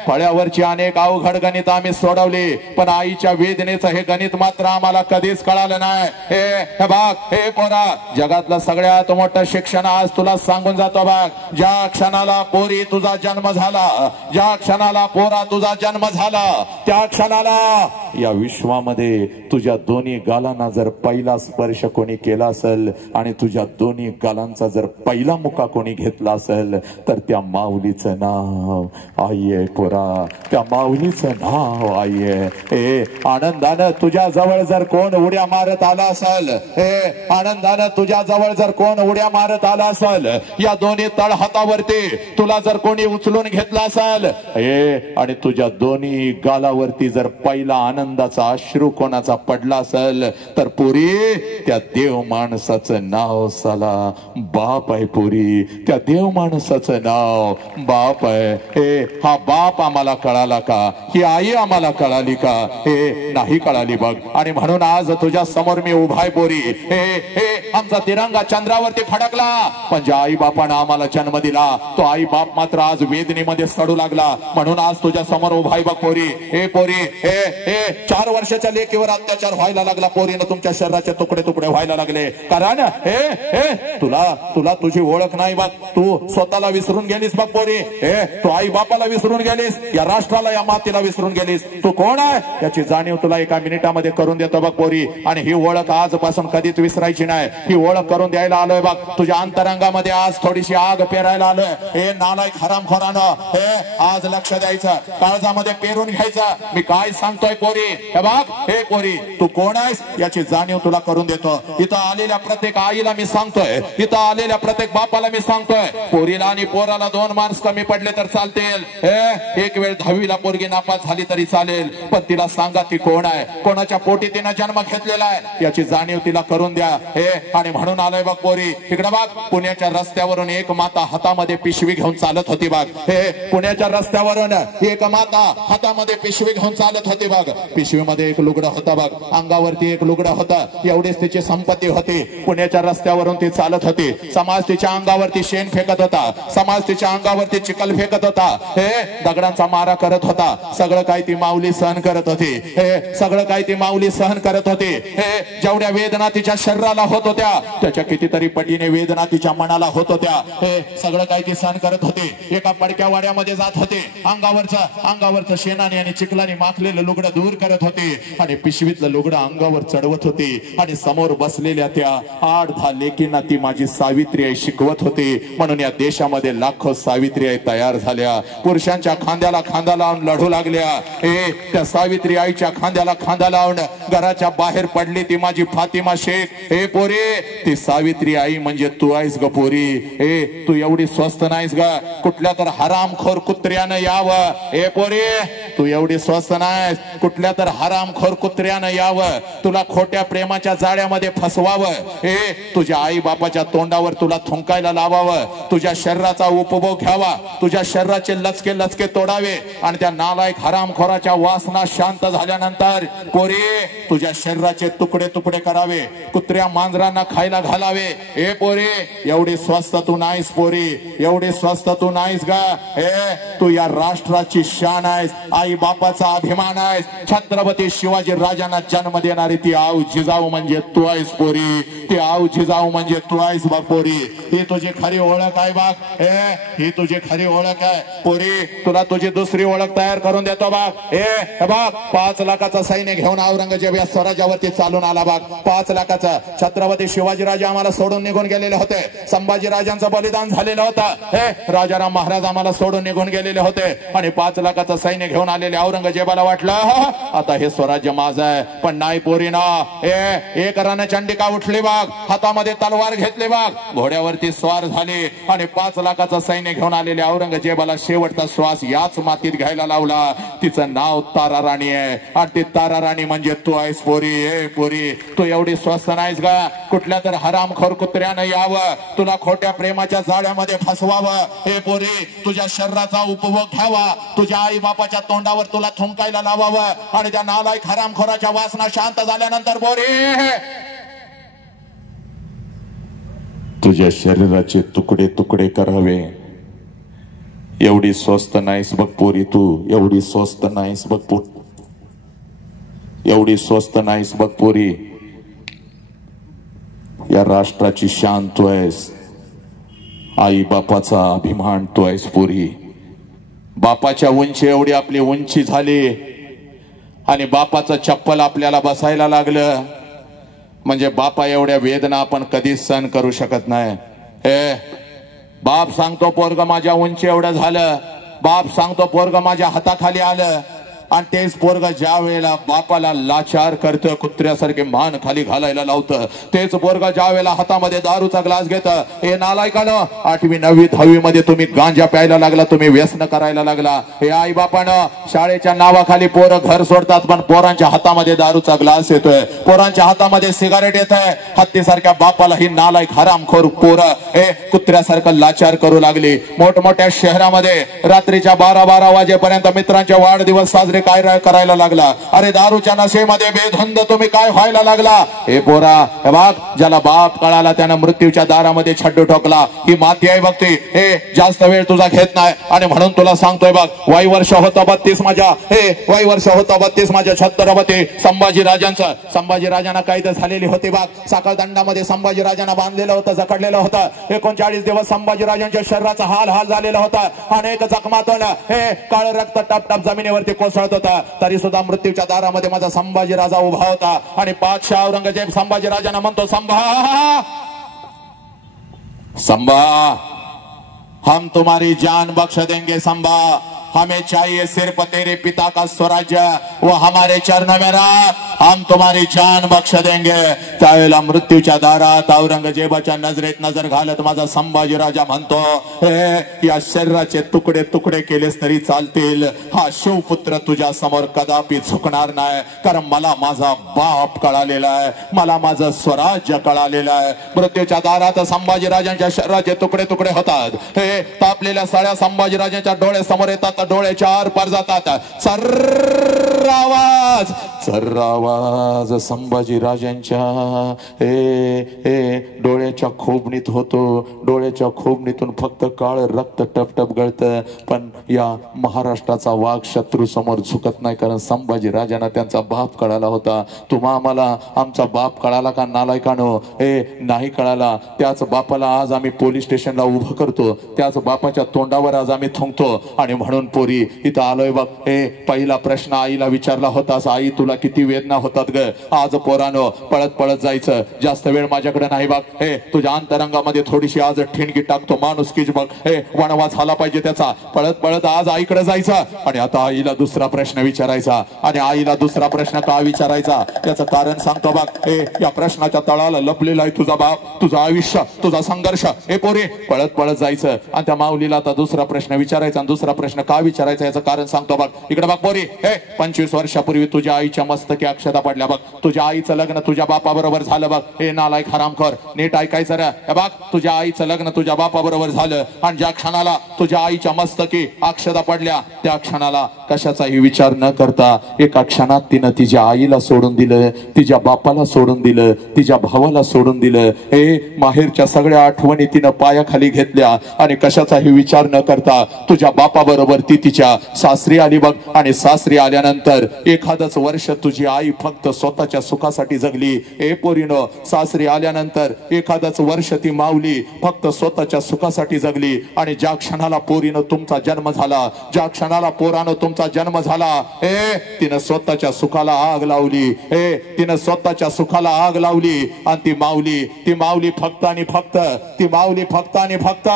फळ्यावरची अनेक अवघड गणित आम्ही सोडवली, पण आईच्या वेदनेचं हे गणित मात्र आम्हाला कधीच कळालं नाही. हे बाग, हे पोरा, जगातलं सगळ्यात मोठं शिक्षण आज तुला सांगून जातो बघ. ज्या क्षणाला पोरी तुझा जन्म झाला, ज्या क्षणाला पोरा तुझा जन्म झाला, त्या क्षणाला या विश्वामध्ये तुझ्या दोन्ही गालांना जर पहिला स्पर्श कोणी केला असेल आणि तुझ्या दोन्ही गालांचा जर पहिला मुका कोणी घेतला असेल तर त्या माऊलीचं नाव आई आहे पोरा, त्या माऊलीचं नाव आई आहे. आनंदानं तुझ्या जवळ जर कोण उड्या मारत आला असेल, आनंदानं तुझ्या जवळ जर कोण उड्या मारत आला असेल, या दोन्ही तळहातावरती तुला जर कोणी उचलून घेतला असेल आणि तुझ्या दोन्ही गालावरती जर पहिला आनंदाचा अश्रू कोणाचा पडला असेल तर पुरी त्या देव माणसाचं नाव साला बाप आहे. पुरी त्या देव माणसाचं नाव बाप आहे. हा बाप आम्हाला कळाला का? ही आई आम्हाला कळाली का? हे नाही कळाली बघ. आणि म्हणून आज तुझ्या समोर मी उभा आहे पोरी. आमचा तिरंगा चंद्रावरती फडकला, पण ज्या आई बापानं आम्हाला जन्म दिला तो आई बाप मात्र आज वेदनेमध्ये सडू लागला. म्हणून आज तुझ्या समोर उभा आहे बघ पोरी. हे पोरी, 4 वर्षाच्या लेकीवर अत्याचार व्हायला लागला पोरीनं, तुमच्या शरीराचे तुकडे तुकडे व्हायला लागले. कारण तुला तुझी ओळख नाही बघ. तू स्वतःला विसरून गेलीस बघ पोरी. तू आई बापाला विसरून गेलीस, या राष्ट्राला या मातीला विसरून गेलीस. तू कोण आहे याची जाणीव तुला एका मिनिटामध्ये करून देतो बघ पोरी. आणि ही ओळख आजपासून कधीच विसरायची नाही. ही ओळख करून द्यायला आलोय बघ. तुझ्या अंतरंगामध्ये आज थोडीशी आग पेरायला आलोय. हे नालायक हरामखोरानं आज लक्ष द्यायचं, काळजामध्ये पेरून घ्यायचं. मी काय सांगतोय पोरी, हे बघ. हे पोरी, तू कोण आहेस याची जाणीव तुला करून देतो. इथं आलेल्या प्रत्येक आईला मी सांगतोय, इथं आलेल्या प्रत्येक बापाला मी सांगतोय, पोरीला आणि पोराला 2 मार्क्स कमी पडले तर चालतील. एक वेळ 10वीला पोरगी नापास झाली तरी चालेल, पण तिला सांगा ती कोण आहे, कोणाच्या पोटी तिनं जन्म घेतलेला आहे याची जाणीव तिला करून द्या. आणि म्हणून आलोय बघ पोरी. इकडे बघ, पुण्याच्या रस्त्यावरून एक माता हातामध्ये पिशवी घेऊन चालत होती बघ. पुण्याच्या रस्त्यावरून एक माता हातामध्ये पिशवी घेऊन चालत होती बघ. पिशवीमध्ये एक लुगडं होतं बघ, अंगावरती एक लुगडं होतं, एवढीच तिची संपत्ती होती. पुण्याच्या रस्त्यावरून ती चालत होती. समाज तिच्या अंगावरती शेण फेकत होता, समाज तिच्या अंगावरती चिखल फेकत होता, हे दगडांचा मारा करत होता. सगळं काही ती माऊली सहन करत होती. हे सगळं काही ती माऊली सहन करत होती. हे जेवढ्या वेदना तिच्या शरीराला होत होत्या त्याच्या कितीतरी पटीने वेदना तिच्या मनाला होत होत्या. हे सगळं काही ती सहन करत होती. एका पडक्या वाड्यामध्ये जात होते, अंगावरचं शेणाने आणि चिखलाने माखलेलं लुगडं दूर करत होते आणि पिशवीतलं लुगडं अंगावर चढवत होते आणि समोर बसलेल्या त्या 8-10 लेकींना ती माझी सावित्री आई शिकवत होती. म्हणून या देशामध्ये लाखो सावित्री आई तयार झाल्या, पुरुषांच्या खांद्याला खांदा लावून लढू लागल्या. हे त्या सावित्री आईच्या खांद्याला खांदा लावून घराच्या बाहेर पडली ती माझी फातिमा शेख. हे पोरे, ती सावित्री आई म्हणजे तू आहेस ग पोरी. हे तू एवढी स्वस्त नाहीस ग, कुठल्या तर हरामखोर कुत्र्यानं यावं. हे पोरे, तू एवढी स्वस्त नाहीस, कुठल्या तर हरामखोर कुत्र्यानं यावं, तुला खोट्या प्रेमाच्या जाळ्यामध्ये फसवावं. हे तुझ्या आई बापाच्या तोंडावर तुला थुंकायला लावावं, तुझ्या शरीराचा उपभोग घ्यावा, तुझ्या शरीराचे लचके लचके तोडावे आणि त्या नालायक हरामखोराच्या वासना शांत झाल्यानंतर पोरे तुझ्या शरीराचे तुकडे तुकडे करावे, कुत्र्या मांजरांना खायला घालावे. हे पोरे, एवढी स्वस्त तू नाहीस पोरी, एवढी स्वस्त तू नाहीस ग. हे तू या राष्ट्राची शान आहेस, आई बापाचा अभिमान आहेस. छत्रपती शिवाजी राजांना जन्म देणारी ती आऊ जिजाऊ म्हणजे तू आहेस पोरी, ती आऊ जिजाऊ म्हणजे तू आहेस बघ पोरी. ही तुझी खरी ओळख आहे बघ. हे ही तुझी खरी ओळख आहे पोरी. तुला तुझी दुसरी ओळख तयार करून देतो बघ. हे बघ, 5 लाखाचा सैन्य घेऊन औरंगजेब या स्वराज्यावरती चालून आला बघ. 5 लाखाचा. छत्रपती शिवाजी राजे आम्हाला सोडून निघून गेलेले होते, संभाजी राजांचं बलिदान झालेलं होतं. हे राजाराम महाराज आम्हाला सोडून निघून गेलेले होते आणि 5 लाखाचं सैन्य घेऊन आलेले औरंगजेबाला वाटलं आता हे स्वराज्य माझं आहे. पण नाही पोरीना, एक रणचंडिका उठली बघ, हातामध्ये तलवार घेतली बघ, घोड्यावरती स्वार झाले आणि 5 लाखाचं सैन्य घेऊन आलेले औरंगजेबाला शेवटचा श्वास याच मातीत घ्यायला लावला. तिचं नाव तारा राणी आहे आणि ती तारा राणी म्हणजे तू आहेस पोरी. हे पोरी, तू एवढी स्वस्त नाहीस ग, कुठल्या तर हरामखोर कुत्र्यानं यावं, तुला खोट्या प्रेमाच्या जाळ्यामध्ये फसवावं. हे पोरी, तुझ्या शरीराचा उपभोग घ्यावा, तुझ्या आई बापाच्या तोंडावर तुला थुंकायला लावावं आणि त्या नालायक हरामखोराच्या वासना शांत झाल्यानंतर पोरी तुझ्या शरीराचे तुकडे तुकडे करावे. एवढी स्वस्त नाहीस बघ पोरी तू, एवढी स्वस्त नाहीस बघ एवढी स्वस्त नाहीस बघ पोरी. या राष्ट्राची शान तू आहेस, आई बापाचा अभिमान तू आहेस पोरी. बापाच्या उंची एवढी आपली उंची झाली आणि बापाचं चप्पल आपल्याला बसायला लागलं म्हणजे बापा एवढ्या वेदना आपण कधीच सहन करू शकत नाही. हे बाप सांगतो पोरग माझ्या उंची एवढं झालं, बाप सांगतो पोरग माझ्या हाताखाली आलं आणि तेच पोरग ज्या वेळेला बापाला लाचार करतं, कुत्र्यासारखे मान खाली घालायला लावतं, तेच पोरग ज्या वेळेला हातामध्ये दारूचा ग्लास घेतं. हे नालायकानं, 8वी 9वी 10वी मध्ये तुम्ही गांजा प्यायला लागला, तुम्ही व्यसन करायला लागला. हे आई बापानं शाळेच्या नावाखाली पोरं घर सोडतात पण पोरांच्या हातामध्ये दारूचा ग्लास येतोय, पोरांच्या हातामध्ये सिगारेट येतोय. हत्तीसारख्या बापाला ही नालायक हरामखोर पोरं हे कुत्र्यासारखं लाचार करू लागली. मोठमोठ्या शहरामध्ये रात्रीच्या 12-12 वाजेपर्यंत मित्रांचे वाढदिवस साजरे काय करायला लागला. अरे दारूच्या नशेमध्ये बेधुंद तुम्ही काय व्हायला लागला. हे पोरा, हे बघ, ज्याला बाप कळाला त्यानं मृत्यूच्या दारामध्ये छड्डू ठोकला. ही माती आहे बघती. हे जास्त वेळ तुझा घेत नाही आणि म्हणून तुला सांगतोय बघ, वय वर्ष होतं 32 माझ्या, हे वय वर्ष होतं 32 माझ्या छत्रपती संभाजी राजांचं. संभाजी राजांना कैद झालेली होती बघ, साखळदंडामध्ये संभाजी राजांना बांधलेलं होतं, जखडलेलं होतं. 39 दिवस संभाजी राजांच्या शरीराचा हाल झालेला होता. अनेक जखमातून हे काळ रक्त टप टप जमिनीवरती कोसळत होता. तरी सुद्धा मृत्यूच्या दारामध्ये माझा संभाजी राजा उभा होता आणि बादशाह औरंगजेब संभाजी राजांना म्हणतो, संभा हम तुम्हारी जान बख्श देंगे संभा, हमें चाहिए सिर्फ तेरे पिता का स्वराज्य, वो हमारे चरण में रहा, हम तुम्हारी जान बख्श देंगे. त्यावेळेला मृत्यूच्या दारात औरंगजेबाच्या नजरेत नजर घालत माझा संभाजी राजा म्हणतो, हे या शरीराचे तुकडे तुकडे केलेस तरी चालतील, हा शिवपुत्र तुझ्या समोर कदापि झुकणार नाही, कारण मला माझा बाप कळालेला आहे, मला माझं स्वराज्य कळालेलं आहे. मृत्यूच्या दारात संभाजी राजांच्या शरीराचे तुकडे तुकडे होतात. हे तापलेल्या साळ्या संभाजी राजांच्या डोळ्यासमोर येतात, डोळ्याच्या आर पार जातात. सर आवाज संभाजी राजांच्या डोळ्याच्या खोबणीत होतो. डोळ्याच्या खोबणीतून फक्त काळ रक्त टपटप गळतं, पण या महाराष्ट्राचा वाघ शत्रू समोर झुकत नाही, कारण संभाजी राजांना त्यांचा बाप कळाला होता. तुम्हा आम्हाला आमचा बाप कळाला का नालायकानो? नाही कळाला. त्याच बापाला आज आम्ही पोलीस स्टेशनला उभं करतो, त्याच बापाच्या तोंडावर आज आम्ही थुंकतो. आणि म्हणून पोरी इथं आलोय बघ. पहिला प्रश्न आईला विचारला होतास, आई तुला किती वेदना होतात ग? आज पोरानो पळत पळत जायचं, जास्त वेळ माझ्याकडे नाही बघ. तुझ्या अंतरंगामध्ये थोडीशी आज ठिणगी टाकतो, माणुसकीच बघ. वणवा झाला पाहिजे त्याचा. पळत पळत आज आईकडे जायचं आणि आता आईला दुसरा प्रश्न विचारायचा. आणि आईला दुसरा प्रश्न का विचारायचा त्याचं कारण सांगतो बघ. या प्रश्नाच्या तळाला लपलेला आहे तुझा बाप, तुझं आयुष्य, तुझा संघर्ष. पोरे पळत पळत जायचं आणि त्या माऊलीला आता दुसरा प्रश्न विचारायचा. आणि दुसरा प्रश्न का विचारायचा याचं कारण सांगतो बघ. इकडे बघ पोरी, 25 वर्षापूर्वी तुझ्या आईच्या मस्तकी अक्षता पडल्या बघ. तुझ्या आईचं लग्न तुझ्या बापाबरोबर झालं बघ. नालायक हरामखोर, नीट ऐकायचं रे बघ. तुझ्या आईचं लग्न तुझ्या बापाबरोबर झालं आणि ज्या क्षणाला तुझ्या आईच्या मस्तकी अक्षता पडल्या त्या क्षणाला कशाचाही विचार न करता एका क्षणात तिनं तिच्या आईला सोडून दिलं, तिच्या बापाला सोडून दिलं, तिच्या भावाला सोडून दिलं. माहेरच्या सगळ्या आठवणी तिनं पायाखाली घेतल्या आणि कशाचाही विचार न करता तुझ्या बापाबरोबर ती तिच्या सासरी आली बघ. आणि सासरी आल्यानंतर एखादच वर्ष तुझी आई फक्त स्वतःच्या सुखासाठी जगली. पोरीनो, सासरी आल्यानंतर एखादच वर्ष ती माऊली फक्त स्वतःच्या सुखासाठी जगली. आणि ज्या क्षणाला पोरीनं तुमचा जन्म झाला, ज्या क्षणाला पोरानं तुमचा जन्म झाला, तिनं स्वतःच्या सुखाला आग लावली. तिनं स्वतःच्या सुखाला आग लावली. आणि ती माऊली फक्त आणि फक्त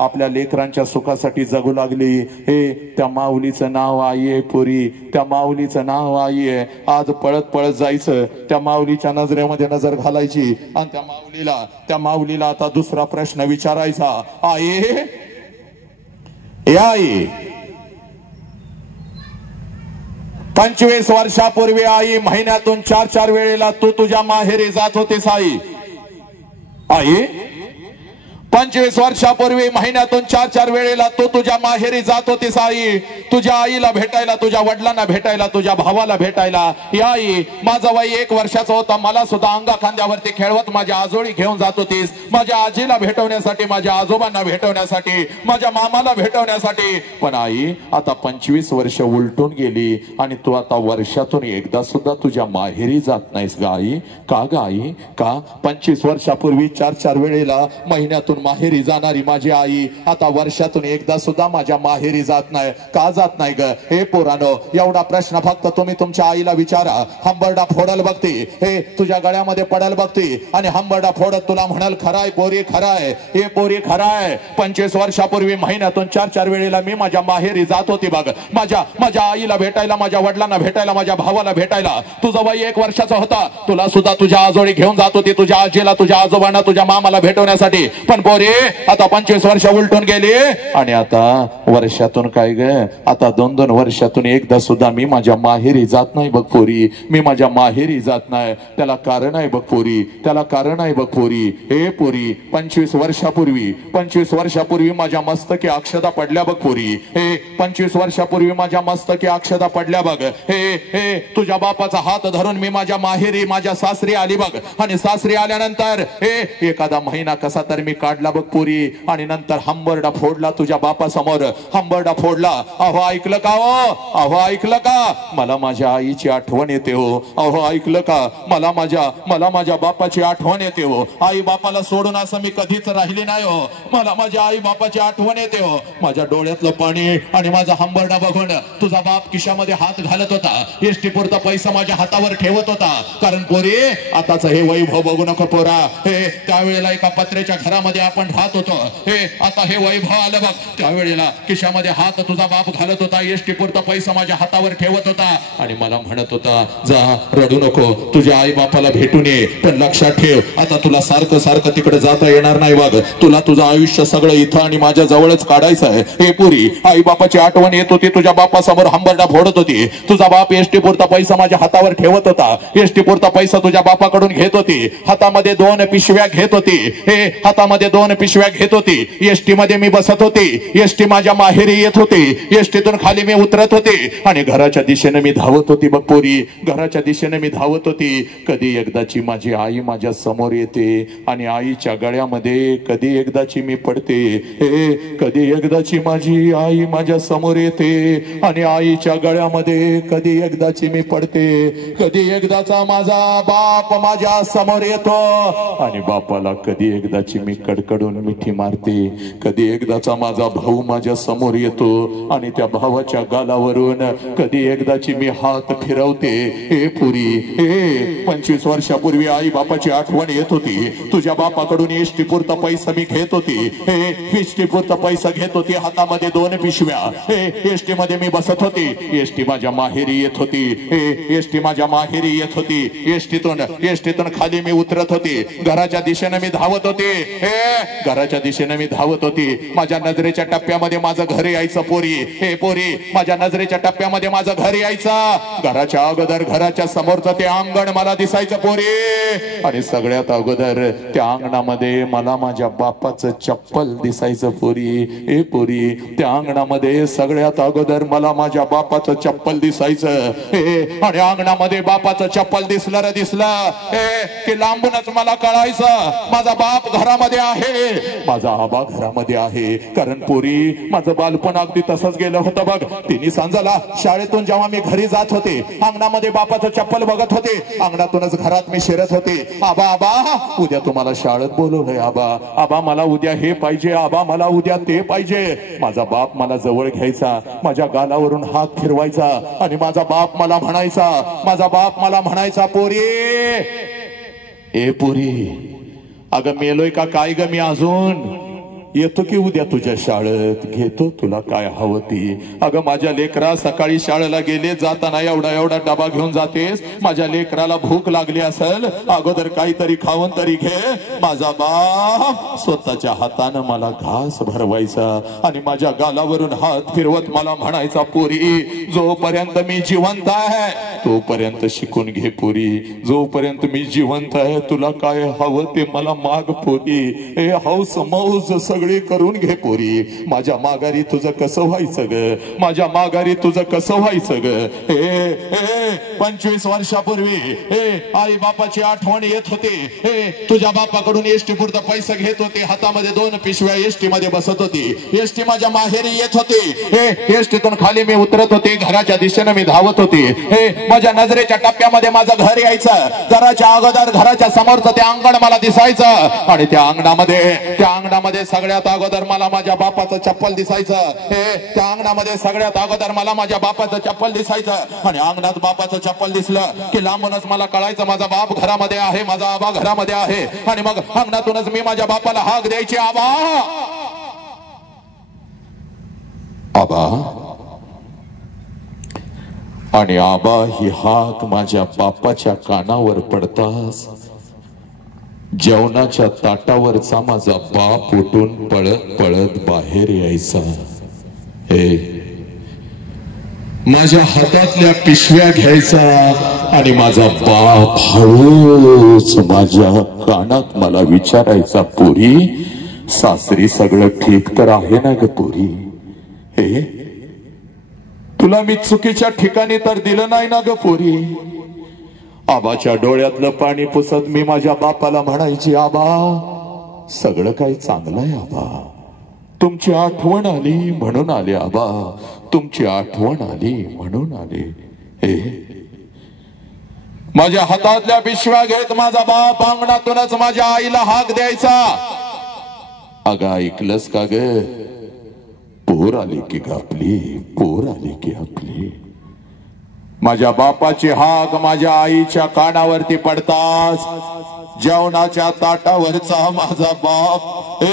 आपल्या लेकरांच्या सुखासाठी जगू लागली. त्या माऊलीचं नाव आई आहे पोरी, त्या माऊलीचं नाव आई आहे. आज पळत पळत जायचं, त्या माऊलीच्या नजरेमध्ये नजर घालायची आणि त्या माऊलीला आता दुसरा प्रश्न विचारायचा. आई 25 वर्षापूर्वी आई महिन्यातून 4 वेळेला तू तुझ्या माहेरी जात होतीस. आई 25 वर्षापूर्वी महिन्यातून 4 वेळेला तू तुझ्या माहेरी जात होतीस. आई तुझ्या आईला भेटायला, तुझ्या वडिलांना भेटायला, तुझ्या भावाला भेटायला. आई माझा वय 1 वर्षाचा होता, मला सुद्धा अंगा खांद्यावरती खेळवत माझ्या आजोळी घेऊन जात होतीस. माझ्या आजीला भेटवण्यासाठी, माझ्या आजोबांना भेटवण्यासाठी, माझ्या मामाला भेटवण्यासाठी. पण आई आता 25 वर्ष उलटून गेली आणि तू आता वर्षातून एकदा सुद्धा तुझ्या माहेरी जात नाहीस ग आई. का ग आई? का 25 वर्षापूर्वी 4 वेळेला महिन्यातून माहेरी जाणारी माझी आई आता वर्षातून एकदा सुद्धा माझ्या माहेरी जात नाही? का जात नाही ग? पोरानो, एवढा प्रश्न फक्त तुम्ही तुमच्या आईला विचारा. हंबरडा फोडल बघती, तुझ्या गळ्यामध्ये पडल बघती आणि हंबरडा फोडत तुला म्हणाल खराय पोरी, खराय पोरी, खराय. 25 वर्षापूर्वी महिन्यातून 4 वेळेला मी माझ्या माहेरी जात होती बघ. माझ्या आईला भेटायला, माझ्या वडिलांना भेटायला, माझ्या भावाला भेटायला. तुझा वय 1 वर्षाचा होता, तुला सुद्धा तुझ्या आजोळी घेऊन जात होती, तुझ्या आजीला, तुझ्या आजोबांना, तुझ्या मामाला भेटवण्यासाठी. पण पोरी आता 25 वर्ष उलटून गेली आणि आता वर्षातून काय ग? आता 2 वर्षातून एकदा सुद्धा मी माझ्या माहेरी जात नाही बघ पोरी. मी माझ्या माहेरी जात नाही. त्याला कारण आहे बघ पोरी, त्याला कारण आहे बघ पोरी. पोरी 25 वर्षापूर्वी माझ्या मस्तकी अक्षता पडल्या बघ पोरी. 25 वर्षापूर्वी माझ्या मस्तकी अक्षता पडल्या बघ. तुझ्या बापाचा हात धरून मी माझ्या माहेरी, माझ्या सासरी आली बघ. आणि सासरी आल्यानंतर एखादा महिना कसा तर मी काढला बघ पोरी. आणि नंतर हंबरडा फोडला तुझ्या बापा समोर, हंबरडा फोडला. अहो ऐकलं का हो? अहो ऐकलं का? मला माझ्या आईची आठवण येते हो. अहो ऐकलं का? मला माझ्या बापाची आठवण येते हो. आई बापाला सोडून असं मी कधीच राहिली नाही हो. मला माझ्या आई बापाची आठवण येते हो. माझ्या डोळ्यातलं पाणी आणि माझा हंबरडा बघून तुझा बाप खिशामध्ये हात घालत होता, एसटी पुरता पैसा माझ्या हातावर ठेवत होता. कारण पोरी आताच हे वैभव बघू नको पोरा. त्यावेळेला एका पत्र्याच्या घरामध्ये आपण राहत होतो. आता हे वैभव आलं बघ. त्यावेळेला खिशामध्ये हात तुझा बाप घालत होता, एसटी पुरता पैसा माझ्या हातावर ठेवत होता आणि मला म्हणत होता जा रडू नको, तुझ्या आई बापाला भेटून ये. पण लक्षात ठेव आता तुला सारखं तिकडे जाता येणार नाही बघ. तुला तुझं आयुष्य सगळं इथं आणि माझ्या जवळच काढायचं आहे. हे पुरी आई बापाची आठवण येत होती, तुझ्या बापासमोर हंबरडा फोडत होती. तुझा बाप एसटी पुरता पैसा माझ्या हातावर ठेवत होता, एसटी पुरता पैसा तुझ्या बापाकडून घेत होती. हातामध्ये 2 पिशव्या घेत होती. हातामध्ये 2 पिशव्या घेत होती, एसटी मध्ये मी बसत होती, एसटी माझ्या माहेरी येत होती, एसटीतून खाली मी उतरत होते आणि घराच्या दिशेने मी धावत होती बघ पोरी, घराच्या दिशेने मी धावत होती. कधी एकदाची माझी आई माझ्या समोर येते आणि आईच्या गळ्यामध्ये कधी एकदाची मी पडते. कधी एकदाची माझी आई माझ्या समोर येते आणि आईच्या गळ्यामध्ये कधी एकदाची मी पडते. कधी एकदाचा माझा बाप माझ्या समोर येतो आणि बापाला कधी एकदाची मी कडकडून मिठी मारते. कधी एकदाचा माझा भाऊ माझ्या समोर येतो आणि त्या भावाच्या गालावरून कधी एकदाची मी हात फिरवते. हे पुरी, 25 वर्षापूर्वी आई बापाची आठवण येत होती. तुझ्या बापाकडून एसटी पुरता पैसा मी घेत होती, एसटी पुरता पैसा घेत होती, हातामध्ये 2 पिशव्या. एसटी मध्ये मी बसत होती, एसटी माझ्या माहेरी येत होती, एसटी माझ्या माहेरी येत होती. एसटीतून खाली मी उतरत होती, घराच्या दिशेने मी धावत होती, घराच्या दिशेने मी धावत होती. माझ्या नजरेच्या टप्प्यामध्ये माझं घर यायचं पोरी, हे पोरी, माझ्या नजरेच्या टप्प्यामध्ये माझं घर यायचं. घराच्या अगोदर घराच्या समोरचं ते अंगण मला दिसायचं पोरी आणि सगळ्यात अगोदर त्या अंगणामध्ये मला माझ्या बापाचं चप्पल दिसायचं पोरी. हे पोरी, त्या अंगणामध्ये सगळ्यात अगोदर मला माझ्या बापाचं चप्पल दिसायचं. आणि अंगणामध्ये बापाचं चप्पल दिसलं की लांबूनच मला कळायचं माझा बाप घरामध्ये आहे, माझा आबा घरामध्ये आहे. कारण पोरी, माझं बालपण अगदी तसंच गेलं होतं बघ. 3 सांजाला शाळेतून जेव्हा मी घरी जात होते, अंगणामध्ये बापाचं चप्पल बघत होते, अंगणातूनच घरात मी शिरत होते. आबा आबा, उद्या तुम्हाला शाळेत बोलवलंय. आबा आबा, मला उद्या हे पाहिजे, आबा मला उद्या ते पाहिजे. माझा बाप मला जवळ घ्यायचा, माझ्या गालावरून हात फिरवायचा आणि माझा बाप मला म्हणायचा पोरी, ए पोरी, अगं मेलोय का काय ग मी अजून? येतो की उद्या तुझ्या शाळेत, घेतो तुला काय हवं ती. अगं माझ्या लेकरा, सकाळी शाळेला गेले, जाताना एवढा एवढा डबा घेऊन जातेस. माझ्या लेकराला भूक लागली असेल, अगोदर काहीतरी खाऊन तरी घे. माझा बाप स्वतःच्या हातानं मला घास भरवायचा आणि माझ्या गालावरून हात फिरवत मला म्हणायचा, पोरी, जोपर्यंत मी जिवंत आहे तोपर्यंत शिकून घे पोरी, जोपर्यंत मी जिवंत आहे तुला काय हवं ते मला माग पोरी. हे हौस मौज सगळी करून घे पोरी. माझ्या माघारी तुझं कसं व्हायचं ग, माझ्या माघारी तुझं कसं व्हायचं ग. 25 वर्षापूर्वी आई बापाची आठवण येत होती. तुझ्या बापाकडून एसटी पुरता पैसा घेत होते, हातामध्ये 2 पिशव्या, एसटी मध्ये बसत होती, एसटी माझ्या माहेरी येत होती, एसटीतून खाली मी उतरत होती, घराच्या दिशेने मी धावत होती. माझ्या नजरेच्या टप्प्यामध्ये माझं घर यायचं, घराच्या अगोदर घराच्या समोरचं ते अंगण मला दिसायचं आणि त्या अंगणामध्ये सगळ्यात अगोदर मला माझ्या बापाचं चप्पल दिसायचं. त्या अंगणामध्ये सगळ्यात अगोदर मला माझ्या बापाचं चप्पल दिसायचं आणि अंगणात बापाचं चप्पल दिसलं की लांबूनच मला कळायचं माझा बाप घरामध्ये आहे, माझा आबा घरामध्ये आहे. आणि मग अंगणातूनच मी माझ्या बापाला हाक द्यायची, आबा आबा. आणि आबा ही हाक माझ्या बापाच्या कानावर पडताच जेवणाच्या ताटावरचा माझा बाप उठून पळत पळत बाहेर यायचा. माझ्या हातातल्या पिशव्या घ्यायचा आणि माझा बाप हळूच माझ्या कानात मला विचारायचा, पोरी, सासरी सगळं ठीक तर आहे ना ग पोरी? तुला मी चुकीच्या ठिकाणी तर दिलं नाही ना ग पोरी? आबाच्या डोळ्यातलं पाणी पुसत मी माझ्या बापाला म्हणायची, आबा सगळं काही चांगलं आहे आबा, तुमची आठवण आली म्हणून आले आबा, तुमची आठवण आली म्हणून आले. माझ्या हातातल्या पिशव्या घेत माझा बाप अंगणातूनच माझ्या आईला हाक द्यायचा, अगं ऐकलंस का ग, पोर आली की आपली, पोर आली की आपली. माझ्या बापाची हाक माझ्या आईच्या कानावरती पडताच जेवणाच्या ताटावरचा माझा बाप,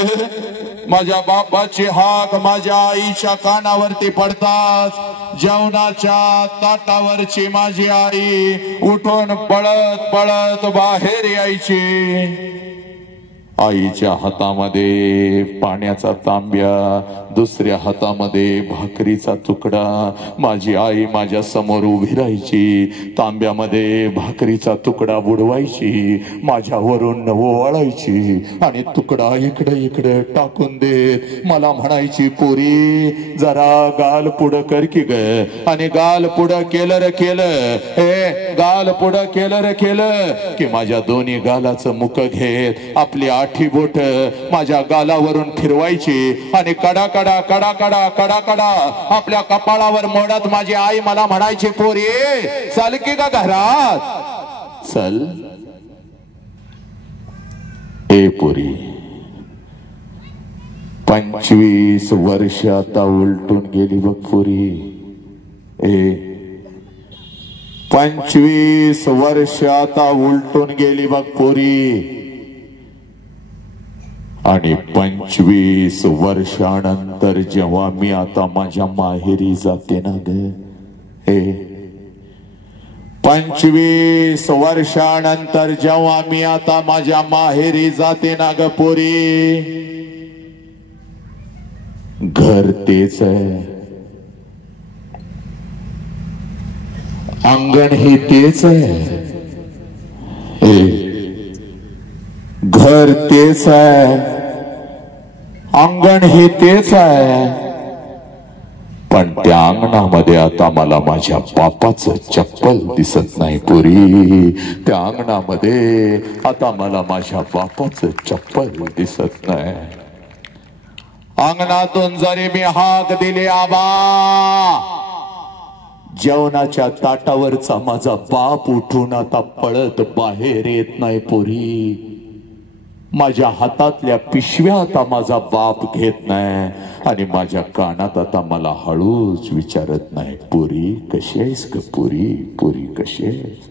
माझ्या बापाची हाक माझ्या आईच्या कानावरती पडताच जेवणाच्या ताटावरची माझी आई उठून पळत पळत बाहेर यायची. आईच्या हातामध्ये पाण्याचा तांब्या, दुसऱ्या हातामध्ये भाकरीचा तुकडा. माझी आई माझ्या समोर उभी राहायची, तांब्यामध्ये भाकरीचा तुकडा बुडवायची, माझ्यावरून ओवाळायची आणि तुकडा इकडे इकडे टाकून देत मला म्हणायची, पोरी जरा गाल पुढं कर की ग. आणि गाल पुढं केलं रे केलं, गाल पुढं केलं रे केलं की माझ्या दोन्ही गालाचं मुख घेत आपली आठी बोट माझ्या गालावरून फिरवायची आणि कडा कडा कडा कडा कडा कडा आपल्या कपाळावर मोडत माझी आई मला म्हणायची, पोरी चल की का घरात चल. ए पोरी 25 वर्ष आता उलटून गेली बघ पोरी. 25 वर्ष आता उलटून गेली बघ पोरी. आणि 25 वर्षानंतर जेव्हा मी आता माझ्या माहेरी जाते ना ग, 25 वर्षानंतर जेव्हा मी आता माझ्या माहेरी जाते ना ग पोरी, घर तेच आहे, अंगण ही तेच आहे, घर तेच आहे, अंगण ही तेच आहे, पण त्या अंगणामध्ये आता मला माझ्या बापाचं चप्पल दिसत नाही पोरी. त्या अंगणामध्ये आता मला माझ्या बापाचं चप्पल दिसत नाही. अंगणातून जरी मी हाक दिली आबा, जेवणाच्या ताटावरचा माझा बाप उठून आता पळत बाहेर येत नाही पोरी. माझ्या हातातल्या पिशव्या आता माझा बाप घेत नाही आणि माझ्या कानात आता मला हळूच विचारत नाही, पोरी कशी आहेस ग पोरी, पोरी कशी आहेस.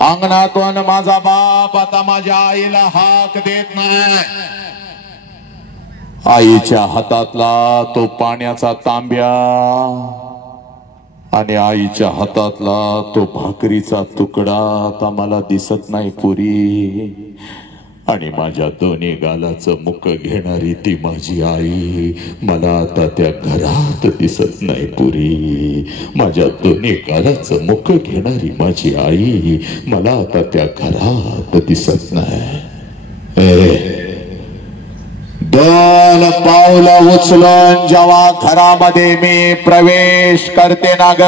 अंगणातून माझा बाप आता माझ्या आईला हाक देत नाही. आईच्या हातातला तो पाण्याचा तांब्या आणि आईच्या हातातला तो भाकरीचा तुकडा आता मला दिसत नाही पुरी. आणि माझ्या दोन्ही गालाचं मुख घेणारी ती माझी आई मला आता त्या घरात दिसत नाही पुरी. माझ्या दोन्ही गालाचं मुख घेणारी माझी आई मला आता त्या घरात दिसत नाही. दोन पावलं उचलून जेव्हा घरामध्ये मी प्रवेश करते ना ग,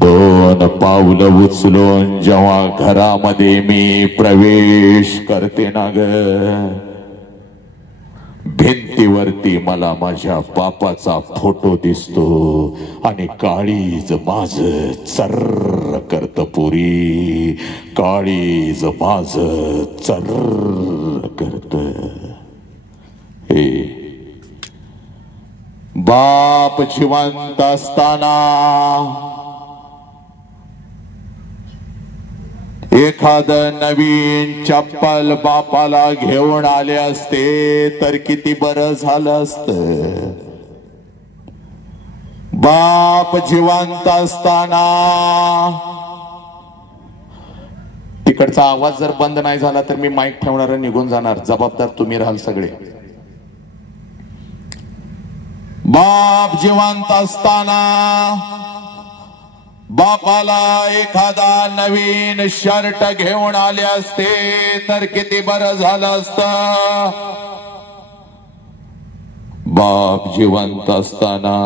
दोन पावलं उचलून जेव्हा घरामध्ये मी प्रवेश करते ना ग, भिंतीवरती मला माझ्या बापाचा फोटो दिसतो आणि काळीज माझ चर्र करत पुरी. काळीज माझ चर्र करत. हे बाप जिवंत असताना एखाद नवीन चप्पल बापाला घेऊन आले असते तर किती बरं झालं असतं. बाप जिवंत असताना तिकडचा आवाज जर बंद नाही झाला तर मी माईक ठेवणार निघून जाणार. जबाबदार तुम्ही राहाल सगळे. बाप जिवंत असताना बापाला एखादा नवीन शर्ट घेऊन आले असते तर किती बरं झालं असतं. बाप जिवंत असताना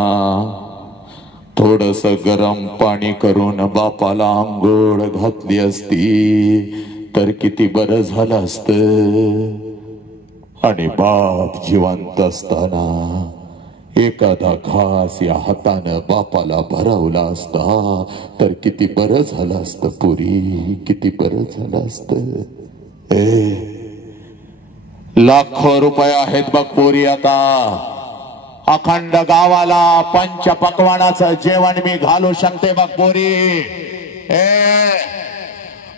थोडस गरम पाणी करून बापाला आंघोळ घातली असती तर किती बरं झालं असतं. आणि बाप जिवंत असताना एखादा घास या हातानं बापाला भरवला असता तर किती बरं झालं असतं पुरी. किती बरं झालं असतं. लाखो रुपये आहेत बघ पोरी. आता अखंड गावाला पंच पक्वानाचं जेवण मी घालू शकते बघ पोरी.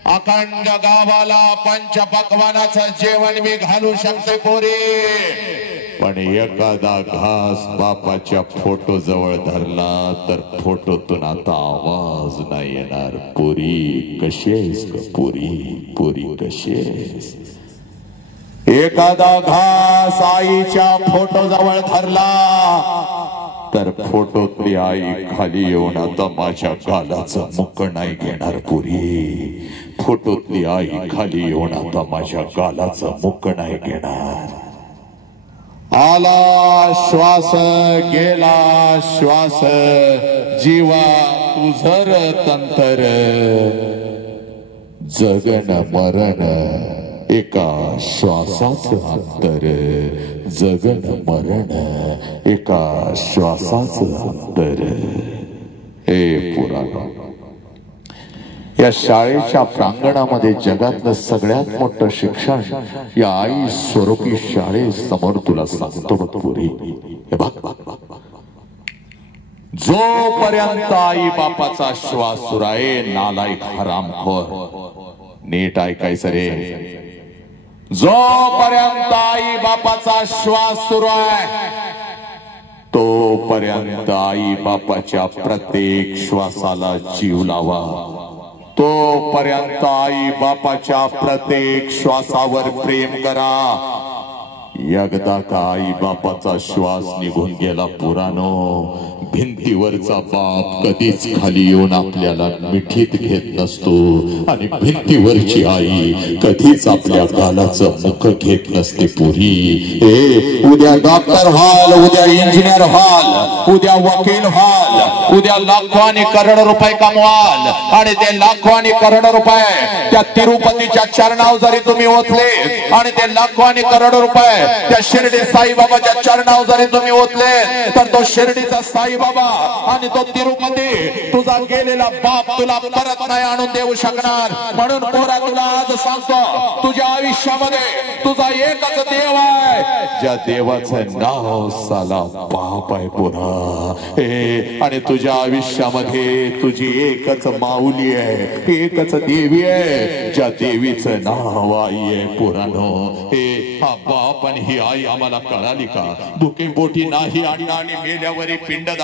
अखंड गावाला पंच पक्वानाचं जेवण मी घालू शकते पोरी. पण एखादा घास बापाच्या फोटो जवळ धरला तर फोटोतून आता आवाज नाही येणार. पोरी कशी आहेस ग पोरी. पोरी कशी आहेस. एखादा घास आईच्या फोटो जवळ धरला तर फोटोतली आई खाली येऊन आता माझ्या गालाचं मुक्क नाही घेणार पुरी. फोटोतली आई खाली येऊन आता माझ्या गालाचं मुक्क नाही घेणार. आला श्वास गेला श्वास जीवा तुझर तंतर जगन मरण एका श्वासाचं अंतर. जगन मरण एका श्वासाचं अंतर. हे पुराण या शाळेच्या प्रांगणामध्ये जगातलं सगळ्यात मोठं शिक्षण या आई स्वरूपी शाळेसमोर तुला सांगतो बघ पुरी. हे बघ जोपर्यंत आई बापाचा श्वास सुरू आहे नालायक हरामखोर नीट ऐकायचं रे. जोपर्यंत आई बापाचा श्वास सुरू आहे तोपर्यंत आई बापाच्या प्रत्येक श्वासाला जीव लावा. तोपर्यंत आई बापाच्या प्रत्येक श्वासावर प्रेम करा. एकदा का आई बापाचा श्वास निघून गेला पुरानो भिंतीवरचा बाप कधीच खाली येऊन आपल्याला मिठीत घेत नसतो आणि भिंतीवरची आई कधीच आपल्या गालाचं मुख घेत नसते पुरी. उद्या डॉक्टर व्हाल, उद्या इंजिनियर व्हाल, उद्या वकील व्हाल, उद्या लाखो आणि करोड रुपये कमवाल आणि ते लाखो आणि करोड रुपये त्या तिरुपतीच्या चरणावर जरी तुम्ही ओतले आणि ते लाखो आणि करोड रुपये त्या शिर्डी साईबाबाच्या चरणावर जरी तुम्ही ओतले तर तो शिर्डीचा साईबाबा आणि तो तिरुपती तुझा गेलेला बाप तुला परत नाही आणून देऊ शकणार. म्हणून पोरा तुला आज सांगतो तुझ्या आयुष्यामध्ये तुझा एकच देव आहे ज्या देवाचं नाव साला बाप आहे पोरा. आणि तुझ्या आयुष्यामध्ये तुझी एकच माऊली आहे, एकच देवी आहे ज्या देवीचं नाव आई आहे पोरानो. हा बाप आणि ही आई आम्हाला कळाली का? भुके पोटी नाही अन्न आणि मेल्यावरी पिंडदान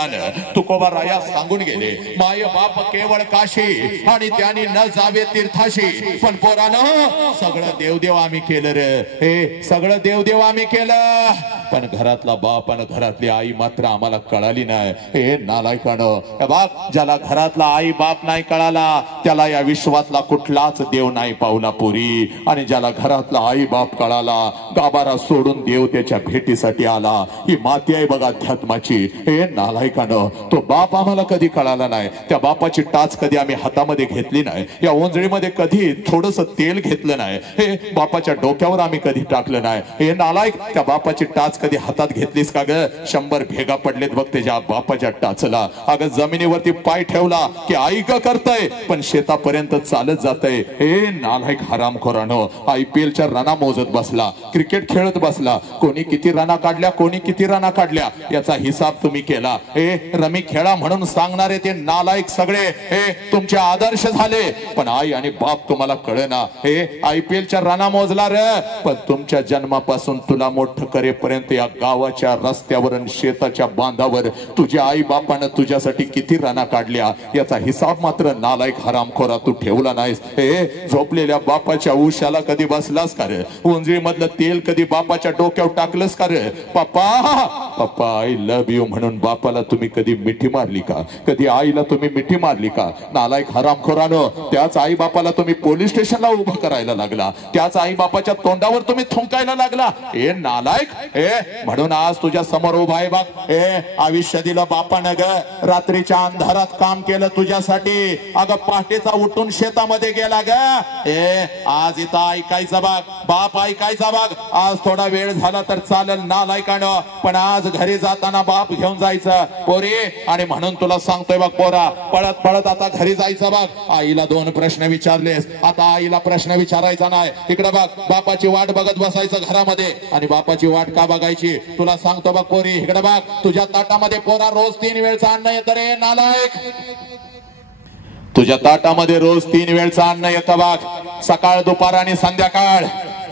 तुकोबा राया सांगून गेले. माय बाप केवळ काशी आणि त्यांनी न जावे तीर्थाशी. पण पोरानं सगळं देवदेव आम्ही केलं रे. हे सगळं देवदेव आम्ही केलं पण घरातला बाप आणि घरातली आई मात्र आम्हाला कळाली नाही. हे नालायकानं बाप ज्याला घरातला आई बाप नाही कळाला त्याला या विश्वातला कुठलाच देव नाही पावला पुरी. आणि ज्याला घरातला आई बाप कळाला गाभारा सोडून देव त्याच्या भेटीसाठी आला. ही माती आहे बघा अध्यात्माची. हे नालायकानं तो बाप आम्हाला कधी कळाला नाही. त्या बापाची टाच कधी आम्ही हातामध्ये घेतली नाही. या ओंजळीमध्ये कधी थोडस तेल घेतलं नाही. हे बापाच्या डोक्यावर आम्ही कधी टाकलं नाही. हे नालायक त्या बापाची टाच कधी हातात घेतलीस का ग? 100 भेगा पडलेत बघ त्याच्या बापाच्या टाचला. अगं जमिनीवरती पाय ठेवला की आई ग करतय पण शेतापर्यंत चालत जातय. हे नालायक हरामखोरानो IPLच्या रना मोजत बसला, क्रिकेट खेळत बसला. कोणी किती रना काढल्या, कोणी किती रना काढल्या याचा हिसाब तुम्ही केला. हे रमी खेळा म्हणून सांगणारे ते नालायक सगळे हे तुमचे आदर्श झाले पण आई आणि बाप तुम्हाला कळेना. हे IPLच्या रना मोजला रे पण तुमच्या जन्मापासून तुला मोठं करेपर्यंत या गावाच्या रस्त्यावर आणि शेताच्या बांधावर तुझ्या आई बापानं तुझ्यासाठी किती रना काढल्या याचा हिसाब मात्र नालायक हरामखोरा तू ठेवला नाहीस. हे झोपलेल्या बापाच्या उशाला कधी बसलास का रे? उंजळी मधलं तेल कधी बापाच्या डोक्यावर टाकलंस का रे? पप्पा पप्पा आय लव्ह यू म्हणून बापाला तुम्ही कधी मिठी मारली का? कधी आईला तुम्ही मिठी मारली का? नालायक हरामखोरानो त्याच आई बापाला तुम्ही पोलीस स्टेशनला उभं करायला लागला. त्याच आई बापाच्या तोंडावर तुम्ही थुंकायला लागला. हे नालायक. हे म्हणून आज तुझ्या समोर उभा आहे बघ. हे आयुष्य दिलं बापानं ग. रात्रीच्या अंधारात काम केलं तुझ्यासाठी. अगं पहाटेचा उठून शेतामध्ये गेला ग. हे आज इथं ऐकायचं बघ, बाप ऐकायचा बघ. आज थोडा वेळ झाला तर चालेल नालायकानं पण आज घरी जाताना बाप घेऊन जायचं पोरी. आणि म्हणून तुला सांगतोय बघ पोरा पळत पळत आता घरी जायचं बघ. आईला 2 प्रश्न विचारलेस आता आईला प्रश्न विचारायचा नाही. इकडे बघ बापाची वाट बघत बसायचं घरामध्ये. आणि बापाची वाट का बघायची तुला सांगतो बघ पोरी. इकडे बघ तुझ्या ताटामध्ये पोरा रोज 3 वेळचं अन्न येतं रे नालायक. तुझ्या ताटामध्ये रोज 3 वेळचं अन्न येतं बघ. सकाळ दुपार आणि संध्याकाळ.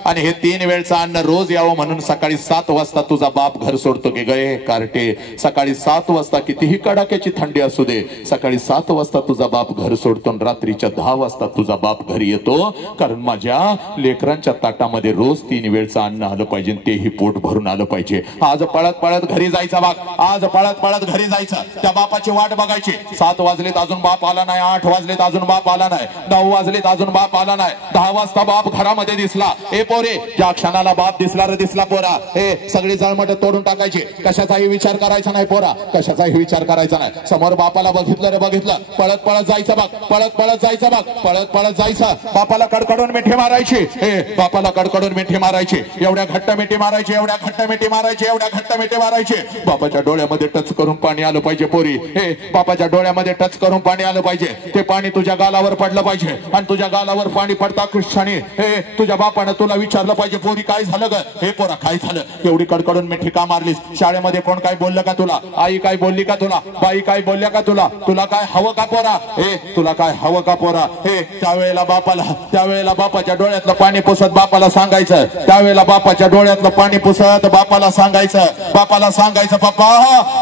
आणि हे 3 वेळचं अन्न रोज यावं म्हणून सकाळी 7 वाजता तुझा बाप घर सोडतो की गए कार्टे. सकाळी 7 वाजता कितीही कडाक्याची थंडी असू दे, सकाळी 7 वाजता तुझा बाप घर सोडतो आणि रात्रीच्या 10 वाजता तुझा बाप घरी येतो. कारण माझ्या लेकरांच्या ताटामध्ये रोज 3 वेळचं अन्न आलं पाहिजे, तेही पोट भरून आलं पाहिजे. आज पळत पळत घरी जायचा बाग, आज पळत पळत घरी जायचं, त्या बापाची वाट बघायची. 7 वाजलेत अजून बाप आला नाही, 8 वाजलेत अजून बाप आला नाही, 9 वाजलेत अजून बाप आला नाही, 10 वाजता बाप घरामध्ये दिसला. ए पोरे, ज्या क्षणाला बाप दिसला रे दिसला पोरा, हे सगळी जळमट तोडून टाकायची. कशाचाही विचार करायचा नाही पोरा, कशाचाही विचार करायचा नाही. समोर बापाला बघितलं रे बघितलं, पळत पळत जायचं बाग, पळत पळत जायचं बाग, पळत पळत जायचं. बापाला कडकडून मिठी मारायची, हे बापाला कडकडून मिठी मारायची. एवढ्या घट्ट मिठी मारायची, एवढ्या घट्ट मिठी मारायची, एवढ्या घट्ट मिठी मारायची. बापाच्या डोळ्यामध्ये टच करून पाणी आलं पाहिजे पोरी, हे बापाच्या डोळ्यामध्ये टच करून पाणी आलं पाहिजे. ते पाणी तुझ्या गालावर पडलं पाहिजे आणि तुझ्या गालावर पाणी पडता कृष्णाने हे तुझ्या बापानं तुला विचारलं पाहिजे, पोरी काय झालं ग, हे पोरा काय झालं, एवढी कडकडून मिठी का मारलीस. शाळेमध्ये कोण काय बोललं का तुला, आई काय बोलली का तुला, बाई काय बोलल्या का तुला, तुला काय हवं का पोरा, हे तुला काय हवं का पोरा. हे त्यावेळेला बापाच्या डोळ्यातलं पाणी पुसत बापाला सांगायचं, त्यावेळेला बापाच्या डोळ्यातलं पाणी पुसत बापाला सांगायचं, बापाला सांगायचं, पप्पा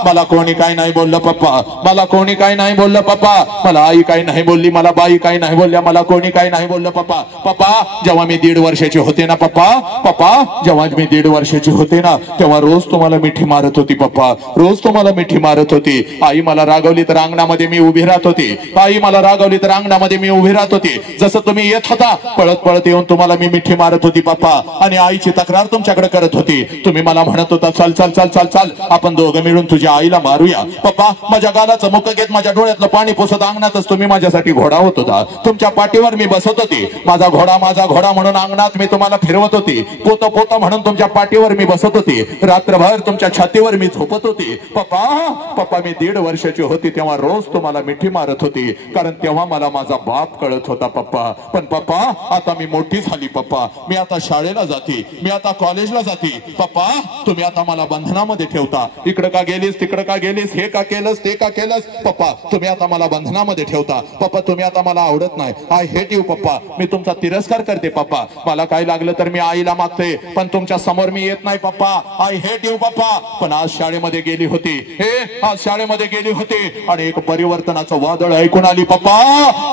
मला कोणी काय नाही बोललं, पप्पा मला कोणी काय नाही बोललं, पप्पा मला आई काय नाही बोलली, मला बाई काय नाही बोलल्या, मला कोणी काय नाही बोललं. पप्पा पप्पा जेव्हा मी 1.5 वर्षाची होते ना, पप्पा पप्पा जेव्हा मी 1.5 वर्षाची होते ना, तेव्हा रोज तुम्हाला मिठी मारत होती पप्पा, रोज तुम्हाला मिठी मारत होती. आई मला रागवली तर अंगणामध्ये मी उभी राहत होती, आई मला रागवली तर अंगणामध्ये मी उभी राहत होती. जसं तुम्ही येत होता पळत पळत येऊन तुम्हाला मी मिठी मारत होती पप्पा, आणि आईची तक्रार तुमच्याकडे करत होती. तुम्ही मला म्हणत होता चल चल चल चल चल आपण दोघं मिळून तुझ्या आईला मारूया. पप्पा माझ्या गालाचं मुख घेत माझ्या डोळ्यातलं पाणी पुसत अंगणातच तुम्ही माझ्यासाठी घोडा होत होता, तुमच्या पाठीवर मी बसत होती. माझा घोडा म्हणून अंगणात मी तुम्हाला फिरवत होती, पोत पोत म्हणून तुमच्या पाठीवर मी बसत होती, रात्रभर तुमच्या छातीवर मी झोपत होती. पप्पा पप्पा मी 1.5 वर्षाची होती तेव्हा रोज तुम्हाला मिठी मारत होती, कारण तेव्हा मला माझा बाप कळत होता पप्पा. पण पप्पा आता मी मोठी झाली पप्पा, मी आता शाळेला जाते, मी आता कॉलेजला जाते. पप्पा तुम्ही आता मला बंधनामध्ये ठेवता, इकडं का गेलीस तिकडं का गेलीस, हे का केलंस ते का केलंस. पप्पा तुम्ही आता मला बंधनामध्ये ठेवता. पप्पा तुम्ही आता मला आवडत नाही, आय हेट यू पप्पा, मी तुमचा तिरस्कार करते पप्पा. मला काय लागलं तर मी आईला मागते, पण तुमच्या समोर मी येत नाही पप्पा, आय हेट यू पप्पा. पण आज शाळेमध्ये गेली होती, हे आज शाळेमध्ये गेली होती आणि एक परिवर्तनाचं वादळ ऐकून आली पप्पा,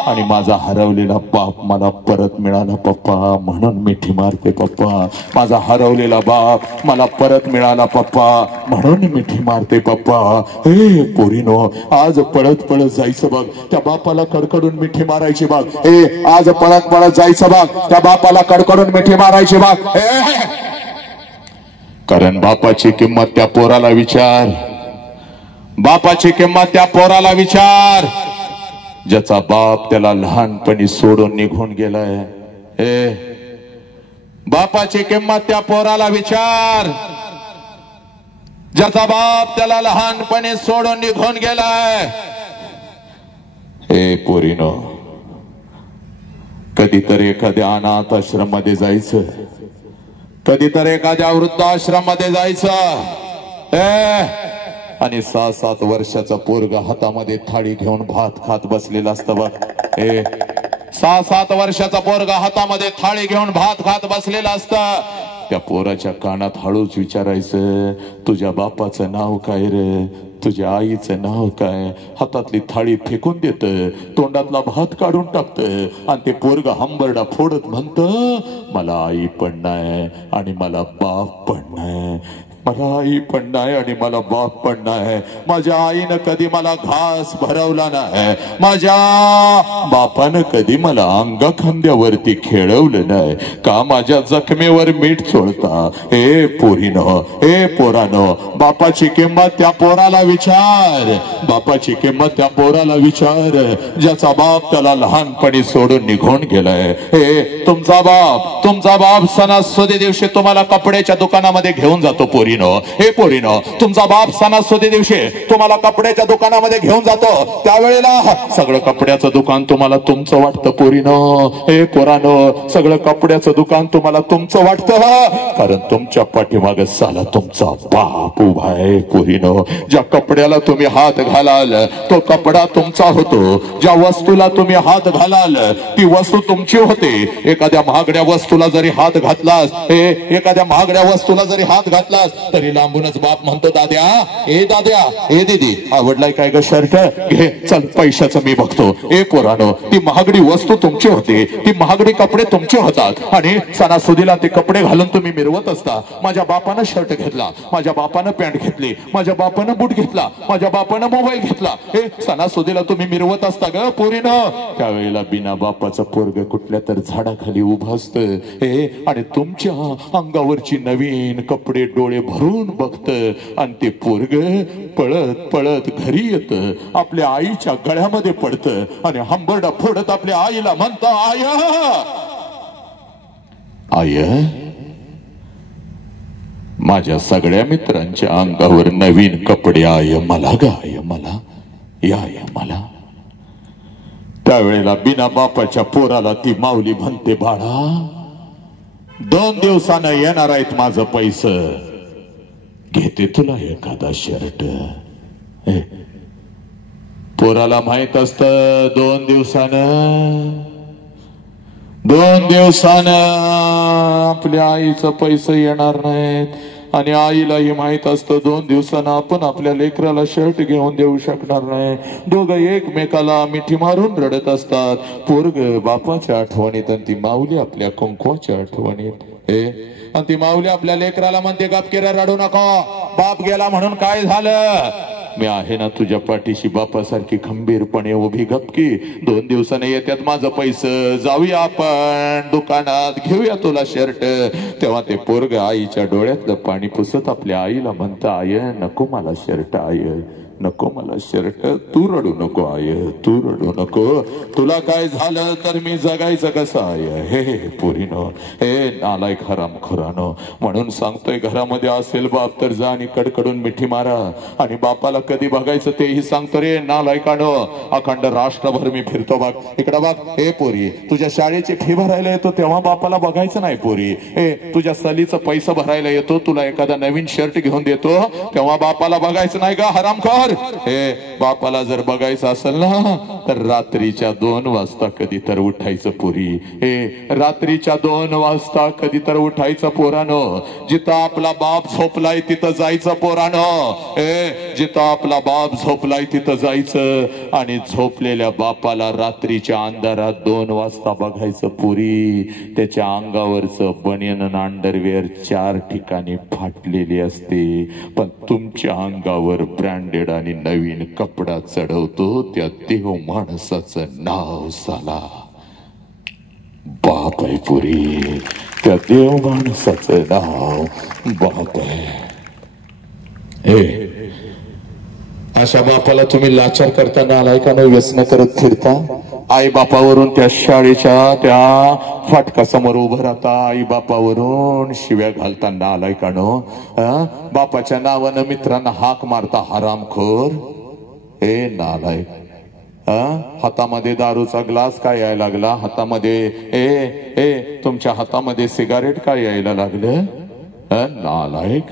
आणि माझा हरवलेला बाप मला परत मिळाला पप्पा, म्हणून मिठी मारते पप्पा. माझा हरवलेला बाप मला परत मिळाला पप्पा, म्हणून मिठी मारते पप्पा. हे पोरीनो आज पळत पळत जायचं बघ, त्या बापाला कडकडून मिठी मारायची बघ. हे आज पळत पळत जायचं बघ, त्या बापाला कडकडून मिठी मारायची बघ. कारण बापाची किंमत त्या पोराला विचार, बापाची किंमत त्या पोराला विचार, ज्याचा बाप त्याला लहानपणी सोडून निघून गेलाय. हे बापाची किंमत त्या पोराला विचार, ज्याचा बाप त्याला लहानपणी सोडून निघून गेलाय. हे पोरीनो कधीतरी एखाद्या अनाथ आश्रम मध्ये जायचं, कधीतरी एखाद्या वृद्धाश्रम मध्ये जायचं, आणि 6-7 वर्षाचा पोरगा हातामध्ये थाळी घेऊन भात खात बसलेला असतं बघ. 6-7 वर्षाचा पोरगा हातामध्ये थाळी घेऊन भात खात बसलेला असतं. त्या पोराच्या कानात हळूच विचारायचं, तुझ्या बापाचं नाव काय रे, तुझ्या आईचं नाव काय. हातातली थाळी फेकून देत, तोंडातला भात काढून टाकत, आणि ते पोरगा हंबरडा फोडत म्हणत, मला आई पण नाही आणि मला बाप पण नाही, मला आई पण नाही आणि मला बाप पण नाही. माझ्या आईनं कधी मला घास भरवला नाही, माझ्या बापानं कधी मला अंगा खांद्यावरती खेळवलं नाही. का माझ्या जखमेवर मीठ चोळता. हे पोरीनो, हे पोरानो, बापाची किंमत त्या पोराला विचार, बापाची किंमत त्या पोराला विचार, ज्याचा बाप त्याला लहानपणी सोडून निघून गेलाय. हे तुमचा बाप सणासुदी दिवशी तुम्हाला कपड्याच्या दुकानामध्ये घेऊन जातो पोरी, पोरीनो, हे पोरीनो, तुमचा बाप सणासुदी दिवशी तुम्हाला कपड्याच्या दुकानामध्ये घेऊन जातो, त्यावेळेला सगळं कपड्याचं दुकान तुम्हाला तुमचं वाटतं पोरीनो, हे पोरानो, सगळं कपड्याचं दुकान तुम्हाला तुमचं वाटतं, कारण तुमच्या पाठीमागे साला तुमचा बाप उभा आहे पोरीनो. ज्या कपड्याला तुम्ही हात घालाल तो कपडा तुमचा होतो, ज्या वस्तूला तुम्ही हात घालाल ती वस्तू तुमची होते. एखाद्या महागड्या वस्तूला जरी हात घातलास, एखाद्या महागड्या वस्तूला जरी हात घातलास तरी लांबूनच बाप म्हणतो, दाद्या, ए दीदी, आवडलाय काय ग शर्ट, घे चल, पैशाचं मी बघतो. ए पोरानो, ती महागडी वस्तू तुमची होते, ती महागडी कपडे तुमचे होतात आणि सणासुदीला ते कपडे घालून तुम्ही मिरवत असता. माझ्या बापानं शर्ट घेतला, माझ्या बापानं पॅन्ट घेतली, माझ्या बापानं बूट घेतला, माझ्या बापानं मोबाईल घेतला, हे सणासुदीला तुम्ही मिरवत असता ग पोरीनं. त्यावेळेला बिना बापाचं पोरग कुठल्या तर झाडाखाली उभं असतं, हे आणि तुमच्या अंगावरची नवीन कपडे डोळे भरून बघत आणि ते पोरग पळत पळत घरी येत, आपल्या आईच्या गळ्यामध्ये पडत आणि हंबरडा फोडत आपल्या आईला म्हणत, आय आय, माझ्या सगळ्या मित्रांच्या अंगावर नवीन कपडे आय मला, गाय मला, याय मला. त्यावेळेला बिना बापाच्या पोराला ती माऊली म्हणते, बाळा 2 दिवसानं येणार आहेत माझं पैसं, घेते तुला एखादा शर्ट. पोराला माहित असत 2 दिवसानं आपल्या आईचं पैसे येणार नाहीत आणि आईलाही माहित असतं 2 दिवसानं आपण आपल्या लेकराला शर्ट घेऊन देऊ शकणार नाही. दोघं एकमेकाला मिठी मारून रडत असतात, पोरग बापाच्या आठवणीत आणि ती माऊली आपल्या कुंकवाच्या आठवणीत. आणि ती माऊली आपल्या लेकराला म्हणते, गपकेरा रडू नको, बाप गेला म्हणून काय झालं, मी आहे ना तुझ्या पाठीशी बापासारखी खंबीरपणे उभी, गपकी 2 दिवसाने येत्यात माझं पैसे, जाऊया आपण दुकानात, घेऊया तुला शर्ट. तेव्हा ते पोरग आईच्या डोळ्यातलं पाणी पुसत आपल्या आईला म्हणतं, आय नको मला शर्ट, आय नको मला शर्ट, तू रडू नको आय, तू रडू नको, तुला काय झालं तर मी जगायचं कसं आय. हे पोरीनो, हे नालायक हरामखोरानो, म्हणून सांगतोय घरामध्ये असेल बाप तर जा आणि कडकडून मिठी मारा आणि बापाला कधी बघायचं तेही सांगतो रे नालायकानो. अखंड राष्ट्रभर मी फिरतो बघ, इकडं बघ. हे पोरी, तुझ्या शाळेची फी भरायला येतो तेव्हा बापाला बघायचं नाही पोरी. हे तुझ्या सलीचं पैसा भरायला येतो, तुला एखादा नवीन शर्ट घेऊन देतो तेव्हा बापाला बघायचं नाही का हरामखोर. हे बापाला जर बघायचं असेल ना तर रात्रीच्या 2 वाजता कधी तर उठायचं पोरी. हे रात्रीच्या 2 वाजता कधी तर उठायचं पोरानो. जिथं आपला बाप झोपलाय तिथं जायचं पोरानो. हे जिथं आपला बाप झोपलाय तिथं जायचं आणि झोपलेल्या बापाला रात्रीच्या अंधारात 2 वाजता बघायचं पोरी. त्याच्या अंगावरचं बनियन आणि अंडरवेअर 4 ठिकाणी फाटलेली असते, पण तुमच्या अंगावर ब्रँडेड आणि नवीन कपडा चढवतो त्या देव माणसाचं नाव साला बाप आहे पुरी. त्या देव माणसाचं नाव बाप आहे. हे अशा बापाला तुम्ही लाचार करताना नालायकानं व्यसन करत फिरता. आई बापावरून त्या शाळेच्या त्या फाटकासमोर उभं राहता, आई बापावरून शिव्या घालता नालायकानं. बापाच्या नावानं मित्रांना हाक मारता हरामखोर. हे नालायक. हातामध्ये दारूचा ग्लास काय यायला लागला, हातामध्ये तुमच्या हातामध्ये सिगारेट काय यायला लागलं नालायक.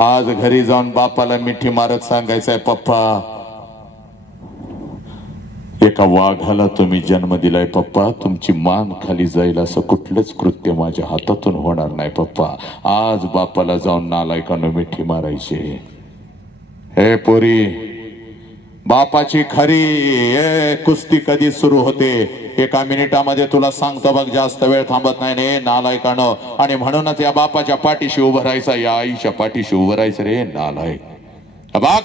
आज घरी जाऊन बापाला मिठी मारत सांगायचंय, पप्पा एका वाघाला तुम्ही जन्म दिलाय पप्पा, तुमची मान खाली जाईल असं कुठलंच कृत्य माझ्या हातातून होणार नाही पप्पा. आज बापाला जाऊन नालायकानं मिठी मारायची. हे पोरी, बापाची खरी कुस्ती कधी सुरू होते 1 मिनिटामध्ये तुला सांगतो बघ, जास्त वेळ थांबत नाही नालायकानं. आणि म्हणूनच या बापाच्या पाठीशी उभं राहायचं, या आईच्या पाठीशी उभं राहायचं रे नालायक. बघ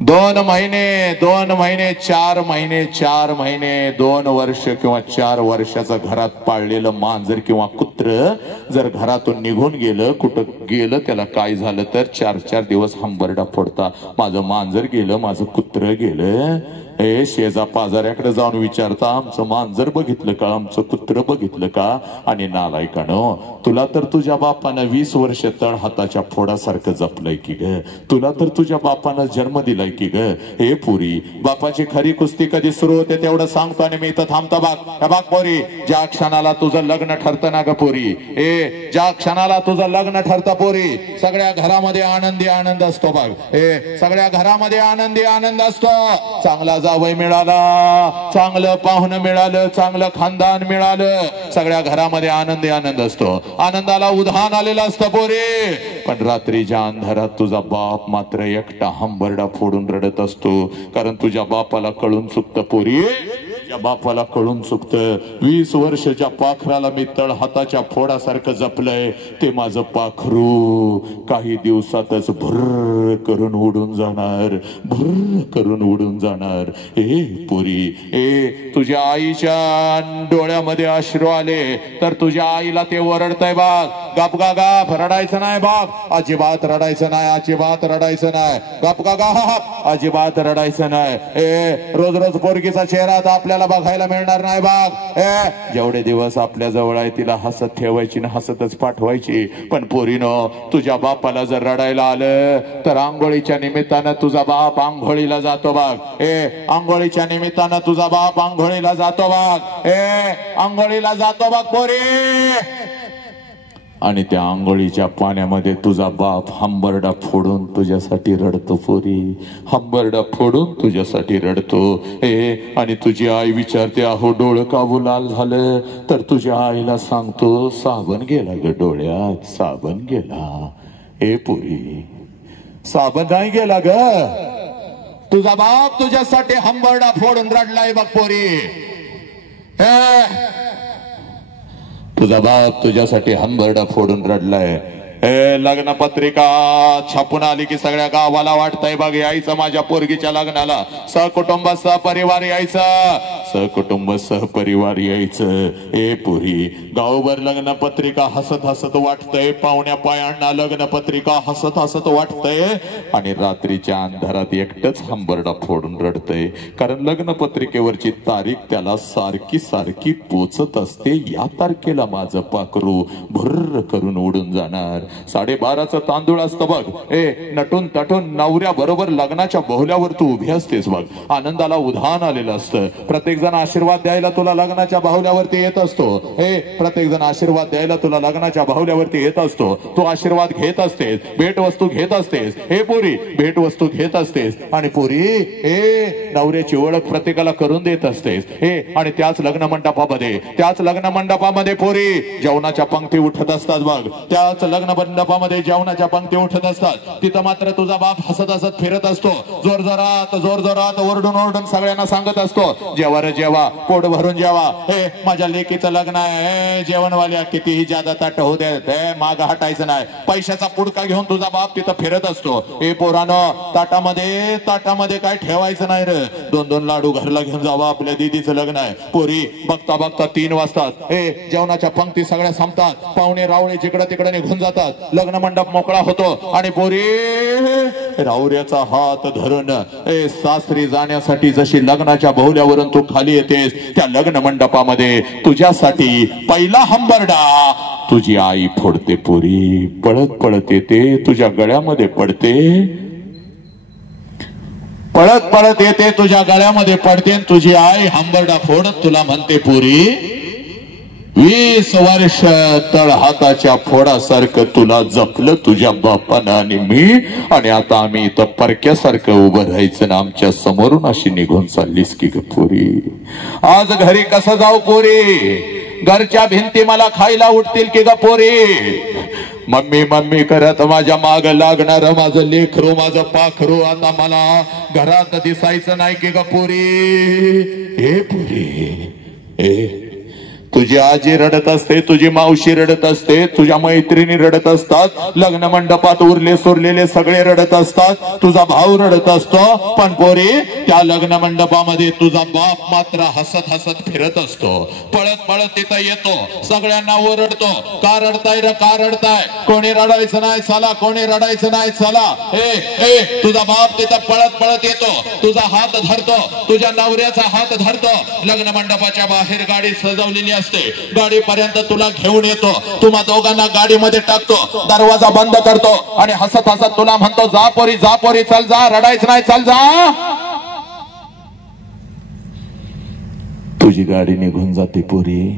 2 महिने 4 महिने 4 महिने 2 वर्ष किंवा 4 वर्षाचं घरात पाळलेलं मांजर किंवा कुत्र जर घरातून निघून गेलं, कुठं गेलं, त्याला काय झालं तर 4 दिवस हंबरडा फोडता, माझं मांजर गेलं, माझं कुत्र गेलं. ए शेजा पाजाऱ्याकडे जाऊन विचारता आमचं मांजर बघितलं का, आमचं कुत्र बघितलं का? आणि नालायकानो, तुला तर तुझ्या बापानं 20 वर्ष तळ हाताच्या फोडासारखं जपलंय की ग, तुला तर तुझ्या बापानं जन्म दिलाय की ग. हे पुरी, बापाची खरी कुस्ती कधी सुरू होते तेवढं सांगतो आणि मी इथं थांबतो. बाग पोरी, ज्या क्षणाला तुझं लग्न ठरतं ना ग पोरी, ज्या क्षणाला तुझं लग्न ठरतं पोरी, सगळ्या घरामध्ये आनंदी आनंद असतो. बघ सगळ्या घरामध्ये आनंदी आनंद असतो. चांगला जावई मिळाला, चांगलं पाहुणं मिळालं, चांगलं खानदान मिळालं, सगळ्या घरामध्ये आनंदी आनंद असतो. आनंदाला उधाण आलेलं असतं पोरी. पण रात्रीच्या अंधारात तुझा बाप मात्र एकटा हंबरडा फोडून रडत असतो. कारण तुझ्या बापाला कळून चुकतं पोरी, तुझ्या बापाला कळून चुकतं. 20 वर्षाच्या पाखराला मी तळ हाताच्या फोडासारखं जपलंय, ते माझं पाखरू काही दिवसातच भुर्र करून उडून जाणार, भुर्र करून उडून जाणार. पुरी, तुझ्या आईच्या डोळ्यामध्ये अश्रू आले तर तुझ्या आईला ते ओरडतंय. बाग गप गा गप, रडायचं नाही बाग, अजिबात रडायचं नाही, अजिबात रडायचं नाही. गप गा गप, अजिबात रडायचं नाही. रोज रोज पोरगीचा चेहरा आपल्याला बघायला मिळणार नाही बाग. जेवढे दिवस आपल्या जवळ आहे तिला हसत ठेवायची ना हसतच पाठवायची. पण पोरीनो, तुझ्या बापाला जर रडायला आलं तर आंघोळीच्या निमित्तानं तुझा बाप आंघोळीला जातो बाग. आंघोळीच्या निमित्तानं तुझा बाप आंघोळीला जातो बाग. आंघोळीला जातो बाग पोरी. आणि त्या आंघोळीच्या पाण्यामध्ये तुझा बाप हंबरडा फोडून तुझ्यासाठी रडतो पोरी, हंबरडा फोडून तुझ्यासाठी रडतो. आणि तुझी आई विचारते, अहो डोळं काबू लाल झालं? तर तुझ्या आईला सांगतो, साबण गेला ग डोळ्यात, साबण गेला. पोरी, साबण नाही गेला ग, तुझा बाप तुझ्यासाठी हंबरडा फोडून रडलाय बघ पोरी. तुझा बाप तुझ्यासाठी हंबरडा फोडून रडलाय. लग्न पत्रिका छापून आली की सगळ्या गावाला वाटतंय बघ, यायचं माझ्या पोरगीच्या लग्नाला, सहकुटुंब सहपरिवार यायचं, सहकुटुंब सहपरिवार यायचं. पुरी, गावभर लग्न पत्रिका हसत हसत वाटतंय, पाहुण्या पायांना लग्न पत्रिका हसत हसत वाटतंय. आणि रात्रीच्या अंधारात एकटच हंबरडा फोडून रडतंय. कारण लग्न पत्रिकेवरची तारीख त्याला सारखी सारखी पोचत असते. या तारखेला माझं पाखरू भुर्र करून उडून जाणार. 12:30चं तांदूळ असतं बघ. नटून तटून नवऱ्या बरोबर लग्नाच्या बोहल्यावर तू उभी असतेस बघ. आनंदाला उधाण आलेलं असतं. प्रत्येक जण आशीर्वाद द्यायला तुला लग्नाच्या बाहुल्यावरती येत असतो. प्रत्येक जण आशीर्वाद द्यायला तुला लग्नाच्या बाहुल्यावरती येत असतो. तू आशीर्वाद घेत असतेस, भेटवस्तू घेत असतेस. पोरी, भेटवस्तू घेत असतेस. आणि पोरी, नवऱ्याची ओळख प्रत्येकाला करून देत असतेस. आणि त्याच लग्न मंडपामध्ये पोरी जेवणाच्या पंक्ती उठत असतात बघ. त्याच लग्न मंडपामध्ये जेवणाच्या पंक्ती उठत असतात. तिथं मात्र तुझा बाप हसत हसत फिरत असतो. जोरजोरात ओरडून ओरडून सगळ्यांना सांगत असतो, जेवा रे जेवा, पोट भरून जेवा. माझ्या लेकीचं लग्न आहे, जेवणवाल्या कितीही जादा ताट होऊ देत, माग हटायचं नाही. पैशाचा पुडका घेऊन तुझा बाप तिथं फिरत असतो. पोरानो, ताटामध्ये काय ठेवायचं नाही रे. 2-2 लाडू घरला घेऊन जावा, आपल्या दीदीचं लग्न आहे. पोरी, बघता बघता 3 वाजतात. जेवणाच्या पंक्ती सगळ्या संपतात. पाहुणे रावळे जिकडे तिकडे निघून जातात. लग्न मंडप मोकळा होतो. आणि पोरी, रावऱ्याचा हात धरून सासरी जाण्यासाठी जशी लग्नाच्या बहुल्यावरून तू खाली येतेस, त्या लग्न मंडपामध्ये तुझ्यासाठी पहिला हंबरडा तुझी आई फोडते. पोरी, पळत पळत येते, तुझ्या गळ्यामध्ये पडते. पळत पळत येते, तुझ्या गळ्यामध्ये पडते. तुझी आई हंबरडा फोडत तुला म्हणते, पोरी, 20 वर्ष तळ हाताच्या फोडासारखं तुला जपलं तुझ्या बापानं आणि मी. आणि आता आम्ही इथं परक्यासारखं उभं राहायचं ना आमच्या समोरून अशी निघून चाललीस की ग पोरी. आज घरी कसं जाऊ पोरी? घरच्या भिंती मला खायला उठतील की ग पोरी? मम्मी मम्मी करत माझ्या माग लागणार माझं लेकरू, माझं पाखरू आता मला घरात दिसायचं नाही की ग पोरी. पुरी, तुझी आजी रडत असते, तुझी मावशी रडत असते, तुझ्या मैत्रिणी रडत असतात, लग्न मंडपात उरले सोरलेले सगळे रडत असतात, तुझा भाऊ रडत असतो, पण पोरी त्या लग्न मंडपामध्ये तुझा बाप मात्र हसत हसत फिरत असतो, पळत पळत तिथं येतो, सगळ्यांना ओरडतो, का रडताय रे, का रडताय, कोणी रडायचं नाही चला, कोणी रडायचं नाही चला. तुझा बाप तिथं पळत पळत येतो, तुझा हात धरतो, तुझ्या नवऱ्याचा हात धरतो, लग्न मंडपाच्या बाहेर गाडी सजवलेली, गाडीपर्यंत तुला घेऊन येतो, तुम्हा दोघांना गाडीमध्ये टाकतो, दरवाजा बंद करतो आणि हसत हसत तुला म्हणतो, जा पोरी चल जा, रडायचं नाही चल जा. तुझी गाडी निघून जाते पोरी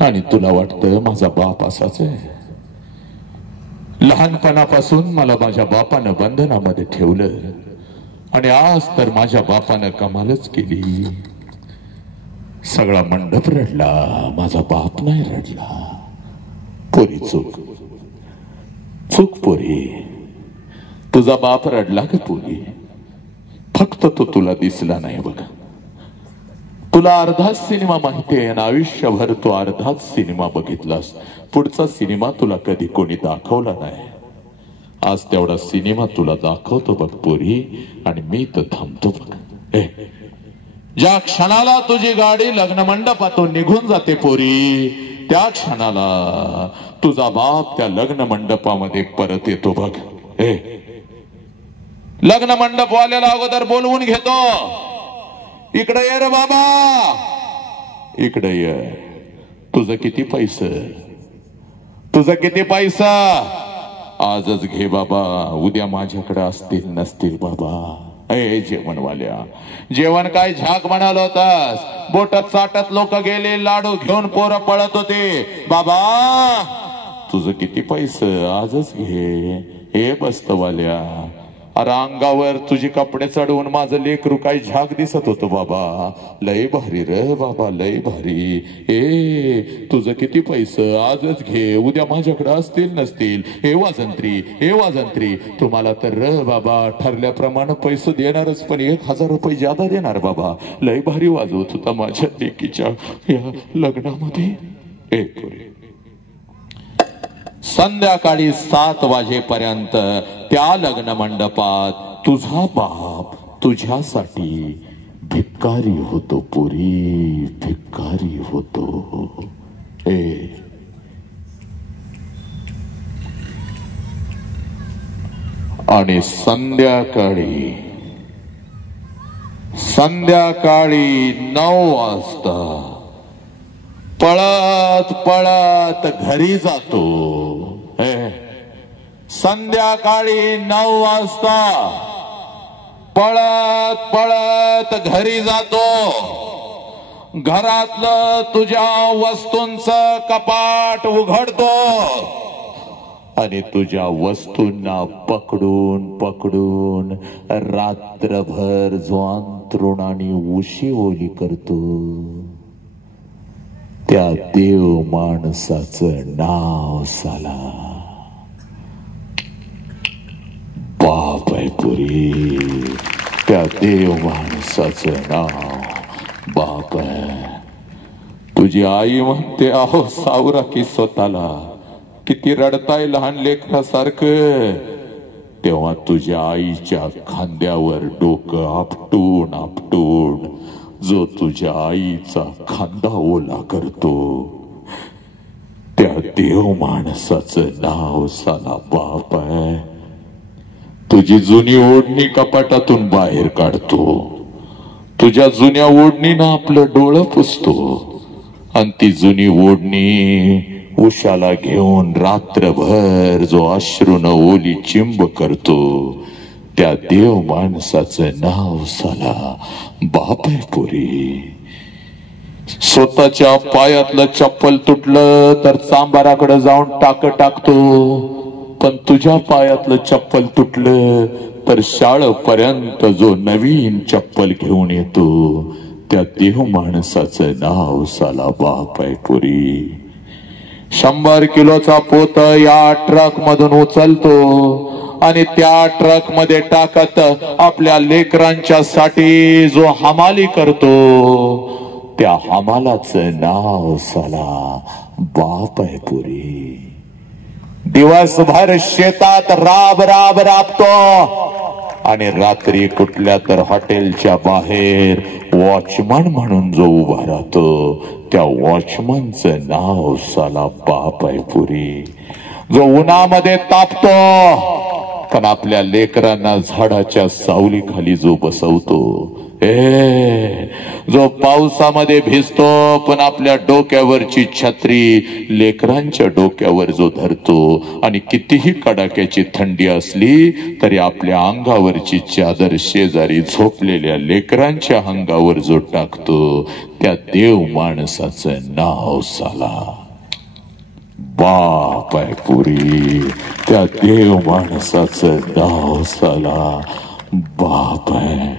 आणि तुला वाटतं माझा बाप असाच आहे. लहानपणापासून मला माझ्या बापानं बंधनामध्ये ठेवलं आणि आज तर माझ्या बापानं कमालच केली. सगळा मंडप रडला, माझा बाप नाही रडला. पोरी चूक चूक पोरी, तुझा बाप रडला का पोरी? फक्त तो तुला दिसला नाही बघा. तुला अर्धाच सिनेमा माहिती आहे आणि आयुष्यभर तो अर्धाच सिनेमा बघितलास, पुढचा सिनेमा तुला कधी कोणी दाखवला नाही. आज तेवढा सिनेमा तुला दाखवतो बघ पोरी आणि मी तर थांबतो बघ. ज्या क्षणाला तुझी गाडी लग्न मंडपातून निघून जाते पोरी, त्या क्षणाला तुझा बाप त्या लग्न मंडपामध्ये परत येतो बघ. लग्न मंडपवाल्याला अगोदर बोलवून घेतो, इकडे ये रे बाबा, इकडे ये, तुझं किती पैसे, तुझं किती पैसा, आजच घे बाबा, उद्या माझ्याकडे असतील नसतील बाबा. जेवणवाल्या, जेवण काय झाक म्हणाल होतास, बोटात चाटत लोक गेले, लाडू घेऊन पोरं पळत होते. बाबा तुझं किती पैसे, आजच घे. हे बस्तवाल्या, अरे अंगावर तुझी कपडे चढवून माझं लेकरू काय झाक दिसत होतं बाबा. लय भारी रे बाबा, लय भारी. तुझं किती पैसे, आजच घे, उद्या माझ्याकडे असतील नसतील. हे वाजंत्री, तुम्हाला तर र बाबा ठरल्याप्रमाणे पैसे देणारच, पण 1000 रुपये ज्यादा देणार बाबा. लय भारी वाजवत होता माझ्या लेकीच्या या लग्नामध्ये. संध्याकाळी 7 वाजेपर्यंत त्या लग्न मंडपात तुझा बाप तुझ्यासाठी भिकारी होतो पुरी, भिकारी होतो. आणि संध्याकाळी 9 वाजता पळत पळत घरी जातो. संध्याकाळी 9 वाजता पळत पळत घरी जातो. घरातलं तुझ्या वस्तूंचं कपाट उघडतो आणि तुझ्या वस्तूंना पकडून पकडून रात्रभर जो अंथरुणाने उशी ओली करतो, त्या देव माणसाचं नाव साला बाप आहे पुरी. त्या देव माणसाचं नाव बाप आहे. तुझी आई म्हणते, अहो सावरा की स्वतःला, किती रडताय लहान लेकरासारखं. तेव्हा तुझ्या आईच्या खांद्यावर डोकं आपटून आपटून जो तुझ्या आईचा खांदा ओला करतो, त्या देव माणसाचं नाव साला बाप आहे. तुझी जुनी ओढणी कपाटातून बाहेर काढतो, तुझ्या जुन्या ओढणीनं आपलं डोळं पुसतो आणि ती जुनी ओढणी उशाला घेऊन रात्रभर जो अश्रूनं ओली चिंब करतो, त्या देव माणसाचं नाव साला बाप आहे पुरी. स्वतःच्या पायातलं चप्पल तुटलं तर चांबाराकडे जाऊन टाकतो, पण तुझ्या पायातलं चप्पल तुटलं तर शाळेपर्यंत जो नवीन चप्पल घेऊन येतो, त्या देव माणसाचं नाव साला बाप आहे पुरी. 100 किलोचा पोत या ट्रक मधून उचलतो आणि त्या ट्रक मध्ये टाकत आपल्या लेकरांच्या साठी जो हमाली करतो, त्या हमालाचं नाव साला बाप आहे पुरी. दिवसभर शेतात राब राब राबतो आणि रात्री कुठल्या तर हॉटेलच्या बाहेर वॉचमन म्हणून जो उभा राहतो त्या वॉचमनचं नाव साला बाप आहे पुरी. जो उन्हामध्ये तापतो पण आपल्या लेकरांना झाडाच्या सावलीखाली जो बसवतो, जो पावसामध्ये भिजतो पण आपल्या डोक्यावरची छत्री लेकरांच्या डोक्यावर जो धरतो आणि कितीही कडाक्याची थंडी असली तरी आपल्या अंगावरची चादर शेजारी झोपलेल्या लेकरांच्या अंगावर जो टाकतो त्या देव माणसाचं नाव साला बाप आहे पुरी. त्या देव माणसाचं नाव साला बाप आहे.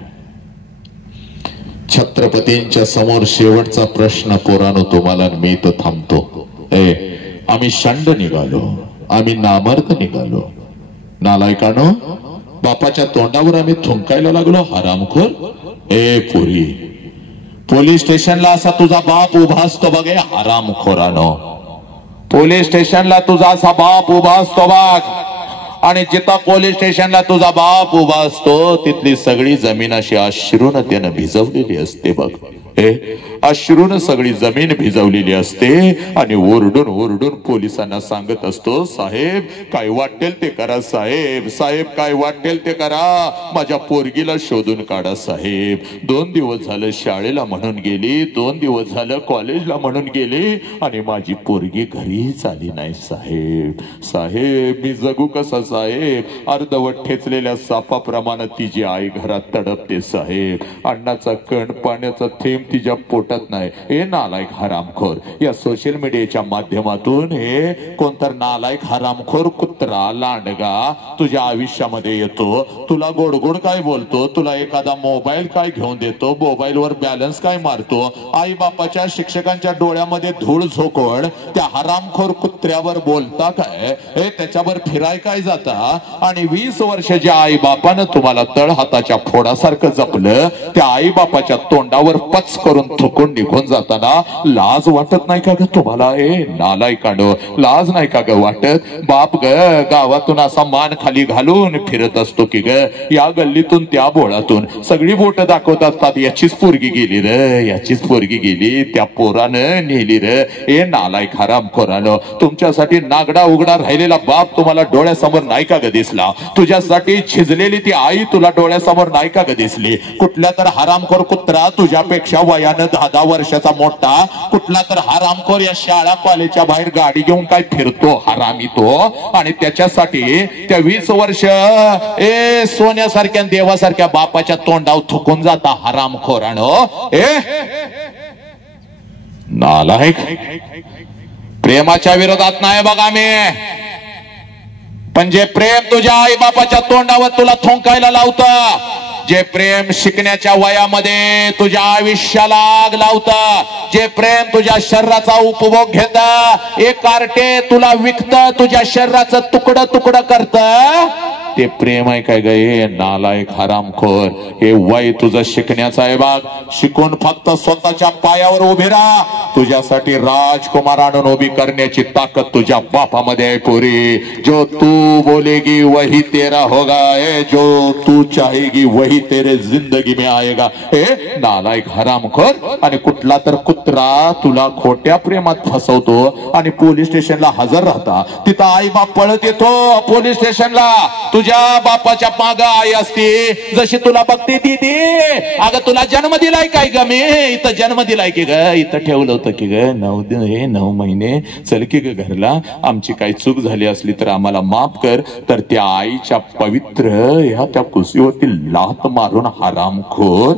छत्रपतींच्या समोर शेवटचा प्रश्न पोरानो तुम्हाला मी तर थांबतो. आम्ही शंड निघालो, आम्ही नामर्थ निघालो, नालायकानो बापाच्या तोंडावर आम्ही थुंकायला लागलो हरामखोर. पुरी पोलीस स्टेशनला असा तुझा बाप उभा असतो बघे हरामखोरानो. पोलीस स्टेशनला तुझा असा बाप उभा असतो बघ. आणि जिथं पोलीस स्टेशनला तुझा बाप उभा असतो तिथली सगळी जमीन अशी अश्रून त्यानं भिजवलेली असते बघ. अश्रून सगळी जमीन भिजवलेली असते आणि ओरडून ओरडून पोलिसांना सांगत असतो, साहेब काय वाटेल ते करा, साहेब साहेब काय वाटेल ते करा, माझ्या पोरगीला शोधून काढा साहेब. 2 दिवस झालं शाळेला म्हणून गेली, 2 दिवस झालं कॉलेजला म्हणून गेली आणि माझी पोरगी घरीच आली नाही साहेब. साहेब मी जगू कसा साहेब. अर्धवट ठेचलेल्या सापाप्रमाणे तिची आई घरात तडपते साहेब. अन्नाचा कण पाण्याचा थेंब तिच्या पोटात नाही. हे नालायक हरामखोर या सोशल मीडियाच्या माध्यमातून हे कोणतर नालायक हरामखोर कुत्रा लांडगा तुझ्या आयुष्यामध्ये येतो. तुला गोड गोड काय बोलतो, तुला एखादा मोबाईल काय घेऊन देतो, मोबाईलवर बॅलन्स काय मारतो. आई बापाच्या शिक्षकांच्या डोळ्यामध्ये धूळ झोकवण त्या हरामखोर कुत्र्यावर बोलता काय, हे त्याच्यावर फिराय काय जाता. आणि 20 वर्ष ज्या आई बापानं तुम्हाला तळ हाताच्या फोडासारखं जपलं त्या आई बापाच्या तोंडावर पच करून थुकून निघून जाताना लाज वाटत नाही का ग तुम्हाला. नालायकांनो लाज नाही का ग वाटत. बाप ग गावातून असा मान खाली घालून फिरत असतो की ग या गल्लीतून त्या बोळातून सगळी बोट दाखवत असतात, याचीच पोरगी गेली र, याचीच पोरगी गेली, त्या पोरानं नेली र. नालायक हरामखोरानो तुमच्यासाठी नागडा उघडा राहिलेला बाप तुम्हाला डोळ्यासमोर नाही का ग दिसला. तुझ्यासाठी झिजलेली ती आई तुला डोळ्यासमोर नाही का ग दिसली. कुठल्या तर हरामखोर कुत्रा तुझ्यापेक्षा वयानं 10-10 वर्षाचा मोठा कुठला तर हरामखोर या शाळा कॉलेजच्या बाहेर गाडी घेऊन काय फिरतो हरामी तो. आणि त्याच्यासाठी त्या 20 वर्ष सोन्यासारख्या देवासारख्या बापाच्या तोंडावर थुकून जाता हरामखोरानो. नालायक प्रेमाच्या विरोधात नाही बघा मी, पण जे प्रेम तुझ्या आई बापाच्या तोंडावर तुला थुंकायला लावतं, जे प्रेम शिकण्याच्या वयामध्ये तुझ्या आयुष्याला आग लावतं, जे प्रेम तुझ्या शरीराचा उपभोग घेत, एक कार्टे तुला विकत, तुझ्या शरीराचं तुकडं तुकडं करत, ते प्रेम आहे काय गे नालायक हरामखोर. हे वय तुझं शिकण्याचं आहे बाग. शिकून फक्त स्वतःच्या पायावर उभे राहा. तुझ्यासाठी राजकुमार आणून उभी करण्याची ताकद तुझ्या बापामध्ये आहे पोरी. जो तू बोलेगी वही तेरा होगा, जो तू चाहेगी वही तेरे जिंदगी में आएगा. नालायक हरामखोर. आणि कुठला तर कुत्रा तुला खोट्या प्रेमात फसवतो आणि पोलीस स्टेशनला हजर राहता. तिथं आई बाप पळत येतो पोलीस स्टेशनला. तुझ्या बापाच्या माग आई असते जशी तुला बघते ती ती. अगं तुला जन्म दिलाय काय ग मी, इथं जन्म दिलाय की ग, इथं ठेवलं होतं की ग 9 महिने, चल की ग घरला, आमची काही चूक झाली असली तर आम्हाला माफ कर. तर त्या आईच्या पवित्र ह्या त्या कुशीवरती लात मारून हरामखोर.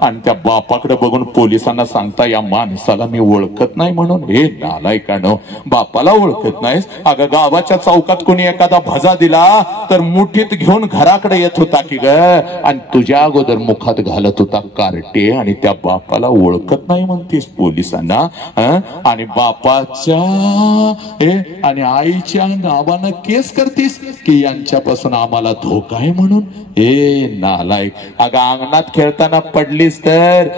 आणि त्या बापाकडे बघून पोलिसांना सांगता या माणसाला मी ओळखत नाही म्हणून. हे नालायकानो बापाला ओळखत नाहीस. अगं गावाच्या चौकात कोणी एखादा भजा दिला तर अगोदर मुठीत घेऊन घराकडे येत होता की ग, आणि तुझ्या अगोदर मुखात घालत होता कार्टे, आणि त्या बापाला ओळखत नाही म्हणतेस पोलिसांना? आणि बापाच्या आणि आईच्या नावानं केस करतीस की यांच्यापासून आम्हाला धोका आहे म्हणून? नालायक. अगं अंगणात खेळताना पडलीस तर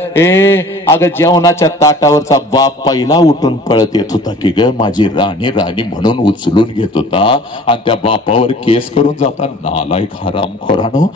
अगं जेवणाच्या ताटावरचा बाप पहिला उठून पळत येत होता की ग, माझी राणी राणी म्हणून उचलून घेत होता, आणि त्या बापावर केस करून जाता. नालायक हरामखोरानो.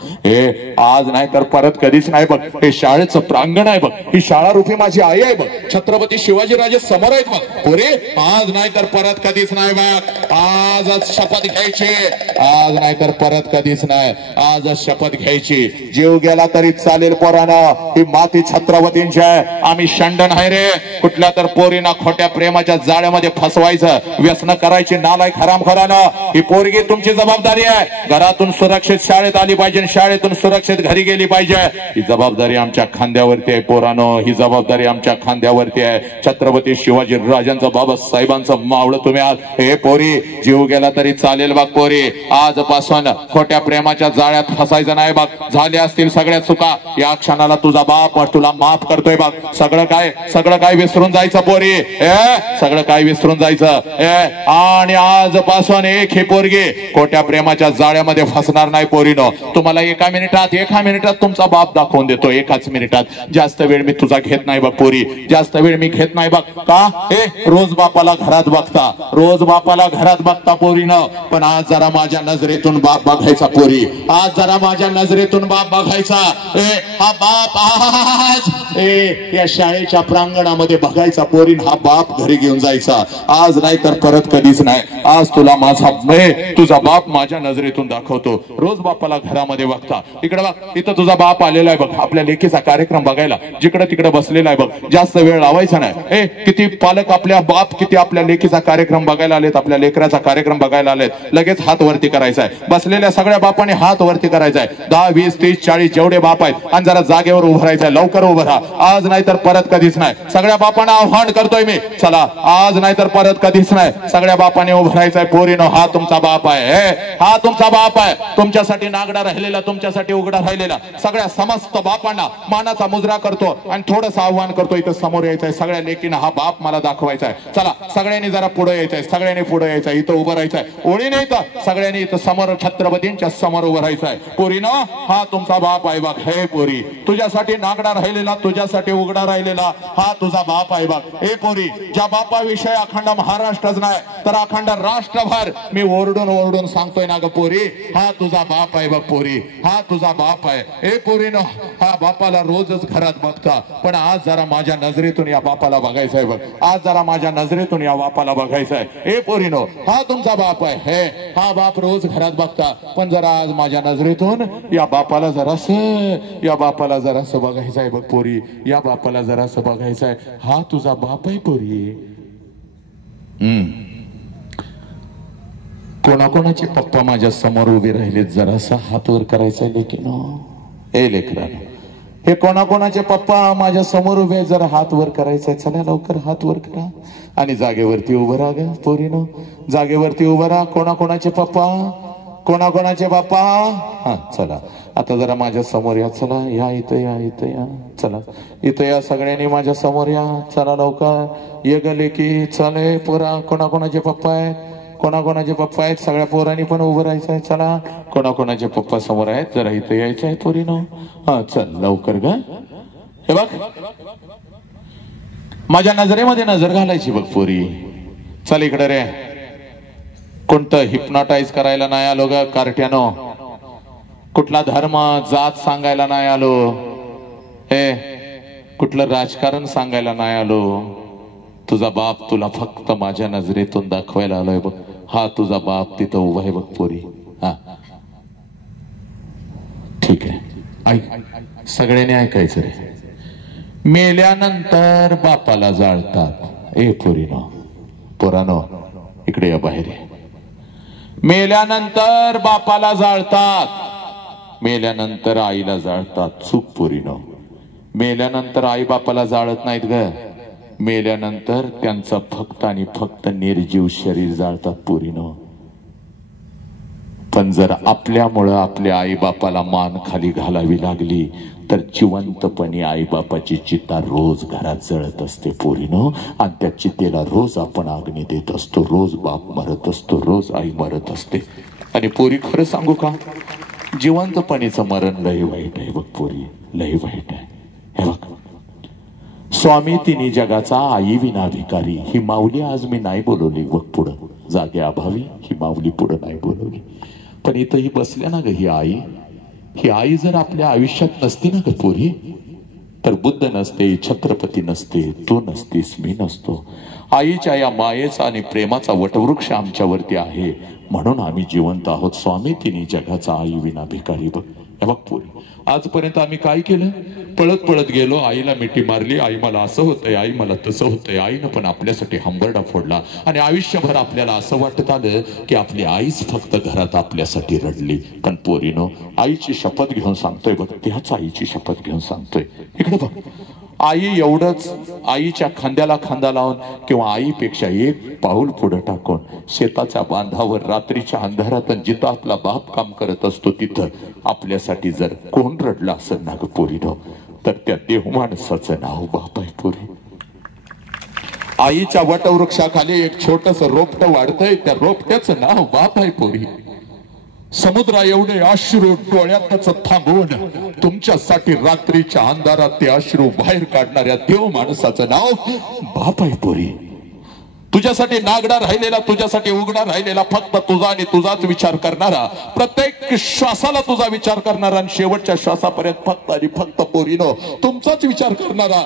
आज नाही तर परत कधीच नाही बघ. हे शाळेचं प्रांगण आहे बघ, ही शाळा रूपी माझी आई आहे बघ, छत्रपती शिवाजीराजे समोर आहेत बघ. पुरे आज नाही तर परत कधीच नाही बघ. आजच शपथ घ्यायची, आज नाही तर परत कधीच नाही. आजच शपथ घ्यायची. जीव गेला तरी चालेल पोरानं, ही माती छत्रपतींची आहे. आम्ही शंड नाही रे कुठल्या तर पोरीना खोट्या प्रेमाच्या जाळ्यामध्ये फसवायचं, व्यसन करायची. नालायक हरामखोरानं. ही पोरगी तुमची जबाबदारी आहे. घरातून सुरक्षित शाळेत आली पाहिजे, शाळेतून सुरक्षित घरी गेली पाहिजे. ही जबाबदारी आमच्या खांद्यावरती आहे पोरानो, ही जबाबदारी आमच्या खांद्यावरती आहे. छत्रपती शिवाजी राजांचं बाबासाहेबांचं मावळं तुम्ही आज. हे पोरी जीव गेला तरी चालेल बघ पोरी. आजपासून खोट्या प्रेमाच्या जाळ्यात फसायचं नाही बघ. झाल्या असतील सगळ्या चुका, या क्षणाला तुझा बाप तुला माफ करतोय बघ. सगळं काय विसरून जायचं पोरी. सगळं काय विसरून जायचं. आणि आजपासून एक ही पोरगी खोट्या प्रेमाच्या जाळ्यामध्ये फसणार नाही पोरीनो. तुम्हाला एका मिनिटात तुमचा बाप दाखवून देतो. एकाच मिनिटात. जास्त वेळ मी तुझा घेत नाही बघ पोरी, जास्त वेळ मी घेत नाही बघ. का रोज बापाला घरात बघता, रोज बापाला घरात बघता पोरीनं, पण आज जरा माझ्या नजरेतून बाप बघायचा पोरी. आज जरा माझ्या नजरेतून बाप बघायचा. हा बाप आज या शाळेच्या प्रांगणामध्ये बघायचा पोरीन. हा बाप घरी घेऊन जायचा. आज नाही तर परत कधीच नाही. आज तुला माझा तुझा बाप माझ्या नजरेतून दाखवतो. रोज बापाला घरामध्ये बघता. इकडे बघ, इथं तुझा बाप आलेला आहे बघ, आपल्या लेकीचा कार्यक्रम बघायला. जिकडे तिकडे बसलेला आहे बघ. जास्त वेळ लावायचा नाही. किती पालक आपल्या बाप किती आपल्या लेकीचा कार्यक्रम बघायला आलेत, आपल्या लेकराचा कार्यक्रम बघायला आलेत. लगेच हात वरती करायचा आहे. बसलेल्या सगळ्या बापाने हात वरती करायचा आहे. 10, 20, 30, 40 जेवढे बाप आहेत, आणि जरा जागेवर उभं राहायचंय. लवकर उभं राहा. आज नाही तर परत कधीच नाही. सगळ्या बापांना आव्हान करतोय मी, चला आज नाही तर परत कधीच नाही. सगळ्या बापाने उभं राहायचंय पोरीनो. हा तुमचा बाप आहे. हा तुमचा बाप आहे. तुमच्यासाठी नागडा राहिलेला, तुमच्यासाठी उघडा राहिलेला सगळ्या समस्त बापांना मानाचा मुजरा करतो आणि थोडंसं आव्हान करतो. इथं समोर यायचंय सगळ्या लेकींना. हा बाप मला दाखवायचा आहे. चला सगळ्यांनी जरा पुढे यायचंय, सगळ्यांनी पुढे यायचंय. इथं उभं राहायचंय. ओळीने इथं सगळ्यांनी इथं समोर छत्रपतींच्या समोर उभं राहायचंय. पोरीनो हा तुमचा बाप आहे बघ. हे पोरी तुझ्यासाठी नागडा राहिलेला, तुझ्यासाठी उघडा राहिलेला हा तुझा बाप आहे बघ. हे पोरी ज्या बापाविषयी अखंड महाराष्ट्रच नाही तर अखंड राष्ट्रभर मी ओरडून सांगतोय ना ग पोरी, हा तुझा बाप आहे बघ पोरी. हा तुझा बाप आहे. हे पोरीनो हा बापाला रोजच घरात बघता, पण आज जरा माझ्या नजरेतून या बापाला बघायचंय बघ. आज जरा माझ्या नजरेतून या बापाला बघायचंय. हे पोरीनो हा तुमचा बाप आहे. हा बाप रोज घरात बघता, पण जरा आज माझ्या नजरेतून या बापाला जरासं बघायचंय बघ पोरी. या बापाला जरासं बघायचंय. हा तुझा बाप आहे पोरी. कोणाकोणाचे पप्पा माझ्या समोर उभे राहिलेत, जरासा हात वर करायचा लेकीनो. हे लेकरानो हे कोणाकोणाचे पप्पा माझ्या समोर उभे, जरा हात वर करायचा. चला लवकर हात वर करा आणि जागेवरती उभं राहा ग पोरीनो. जागेवरती उभं राहा. कोणाकोणाचे बाप्पा. हा चला आता जरा माझ्या समोर या. चला या इथं या. चला इथं या सगळ्यांनी माझ्या समोर या. चला लवकर ये गले की. चले पोरा कोणाकोणाचे पप्पा आहेत, सगळ्या पोरांनी पण उभं राहायचंय. चला कोणाकोणाचे पप्पा समोर आहेत, जरा इथं यायचं आहे पोरीनो. हा चल लवकर ग. हे बघ माझ्या नजरेमध्ये नजर घालायची बघ पोरी. चल इकडे रे. कोणतं हिप्नोटाईज करायला नाही आलो ग कार्ट्यानो. कुठला धर्म जात सांगायला नाही आलो. कुठलं राजकारण सांगायला नाही आलो. तुझा बाप तुला फक्त माझ्या नजरेतून दाखवायला आलोय बघ. हा तुझा बाप तिथं उभा आहे बघ पोरी. हा ठीक आहे. ऐक सगळ्यांनी ऐकायचं रे. मेल्यानंतर बापाला जाळतात. पोरानो इकडे या बाहेर. मेल्यानंतर बापाला जाळतात, मेल्यानंतर आईला जाळतात. चूक पोरीनो. मेल्यानंतर आई बापाला जाळत नाहीत ग. मेल्यानंतर त्यांचं फक्त आणि फक्त निर्जीव शरीर जाळतात पोरीनो. पण जर आपल्यामुळं आपल्या आई बापाला मान खाली घालावी लागली तर जिवंतपणी आई बापाची चिता रोज घरात जळत असते पोरीनो, आणि त्या चितेला रोज आपण अग्नी देत असतो, रोज बाप मरत असतो, रोज आई मरत असते. आणि पोरी खरं सांगू का, जिवंतपणीचं मरण लय वाईट आहे बघ पोरी, लय वाईट आहे. हे बघ, स्वामी तिन्ही जगाचा आई विना भिकारी ही माऊली आज मी नाही बोलवली बघ पुढं, जागे अभावी ही माऊली पुढं नाही बोलवली. पण इथं ही बसल्या ना ग ही आई जर आपल्या आयुष्यात नसती ना ग पोरी, तर बुद्ध नसते, छत्रपती नसते, तू नसतीस, मी नसतो. आईच्या या मायेचा आणि प्रेमाचा वटवृक्ष आमच्यावरती आहे म्हणून आम्ही जिवंत आहोत. स्वामी तिन्ही जगाचा आई विना भिकारी बघ. हे बघ पोरी, आजपर्यंत आम्ही काय केलं, पळत पळत गेलो, आईला मिठी मारली, आई मला असं होतंय, आई मला तसं होतंय. आईनं पण आपल्यासाठी हंबरडा फोडला आणि आयुष्यभर आपल्याला असं वाटत आलं की आपली आईच फक्त घरात आपल्यासाठी रडली. पण पोरीनो, आईची शपथ घेऊन सांगतोय बघ, त्याच आईची शपथ घेऊन सांगतोय. इकडे बघ, आई एवढंच, आईच्या खांद्याला खांदा लावून किंवा आईपेक्षा एक पाऊल पुढे टाकून शेताच्या बांधावर रात्रीच्या अंधारात जिथं आपला बाप काम करत असतो तिथं आपल्यासाठी जर कोण रडला असेल ना ग पोरीनो, तर त्या देव माणसाचं नाव बाप आहे पोरी. आईच्या वटवृक्षाखाली एक छोटस रोपट वाढतंय, त्या रोपट्याचं नाव बाप आहे पोरी. समुद्रा एवढे अश्रू डोळ्यातच थांबवून तुमच्यासाठी रात्रीच्या अंधारात ते अश्रू बाहेर काढणाऱ्या देव माणसाचं नाव बाप आहे पोरी. तुझ्यासाठी नागडा राहिलेला, तुझ्यासाठी उघडा राहिलेला, फक्त तुझा आणि तुझाच विचार करणारा, प्रत्येक श्वासाला तुझा विचार करणारा आणि शेवटच्या श्वासापर्यंत फक्त आणि फक्त पोरीनो तुमचाच विचार करणारा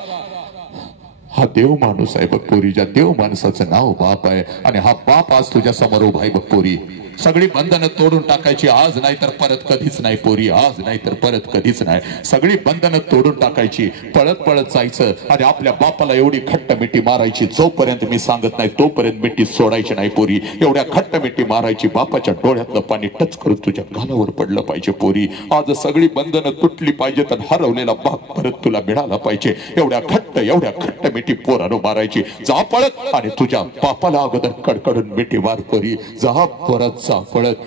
हा देव माणूस आहे बघ पोरी. ज्या देव माणसाचं नाव बाप आहे आणि हा बाप आज तुझ्या समोर उभा आहे बघ पोरी. सगळी बंधनं तोडून टाकायची, आज नाही तर परत कधीच नाही पोरी, आज नाही तर परत कधीच नाही. सगळी बंधनं तोडून टाकायची, पळत पळत जायचं आणि आपल्या बापाला एवढी खट्ट मिठी मारायची, जोपर्यंत मी सांगत नाही तोपर्यंत मिठी सोडायची नाही पोरी. एवढ्या खट्ट मिठी मारायची, बापाच्या डोळ्यातलं पाणी टच करून तुझ्या गालावर पडलं पाहिजे पोरी. आज सगळी बंधनं तुटली पाहिजेत आणि हरवलेला बाप परत तुला मिळाला पाहिजे. एवढ्या खट्ट मिठी पोरानो मारायची. जा पळत आणि तुझ्या बापाला अगोदर कडकडून मिठी मार पोरी. जा परत पळत,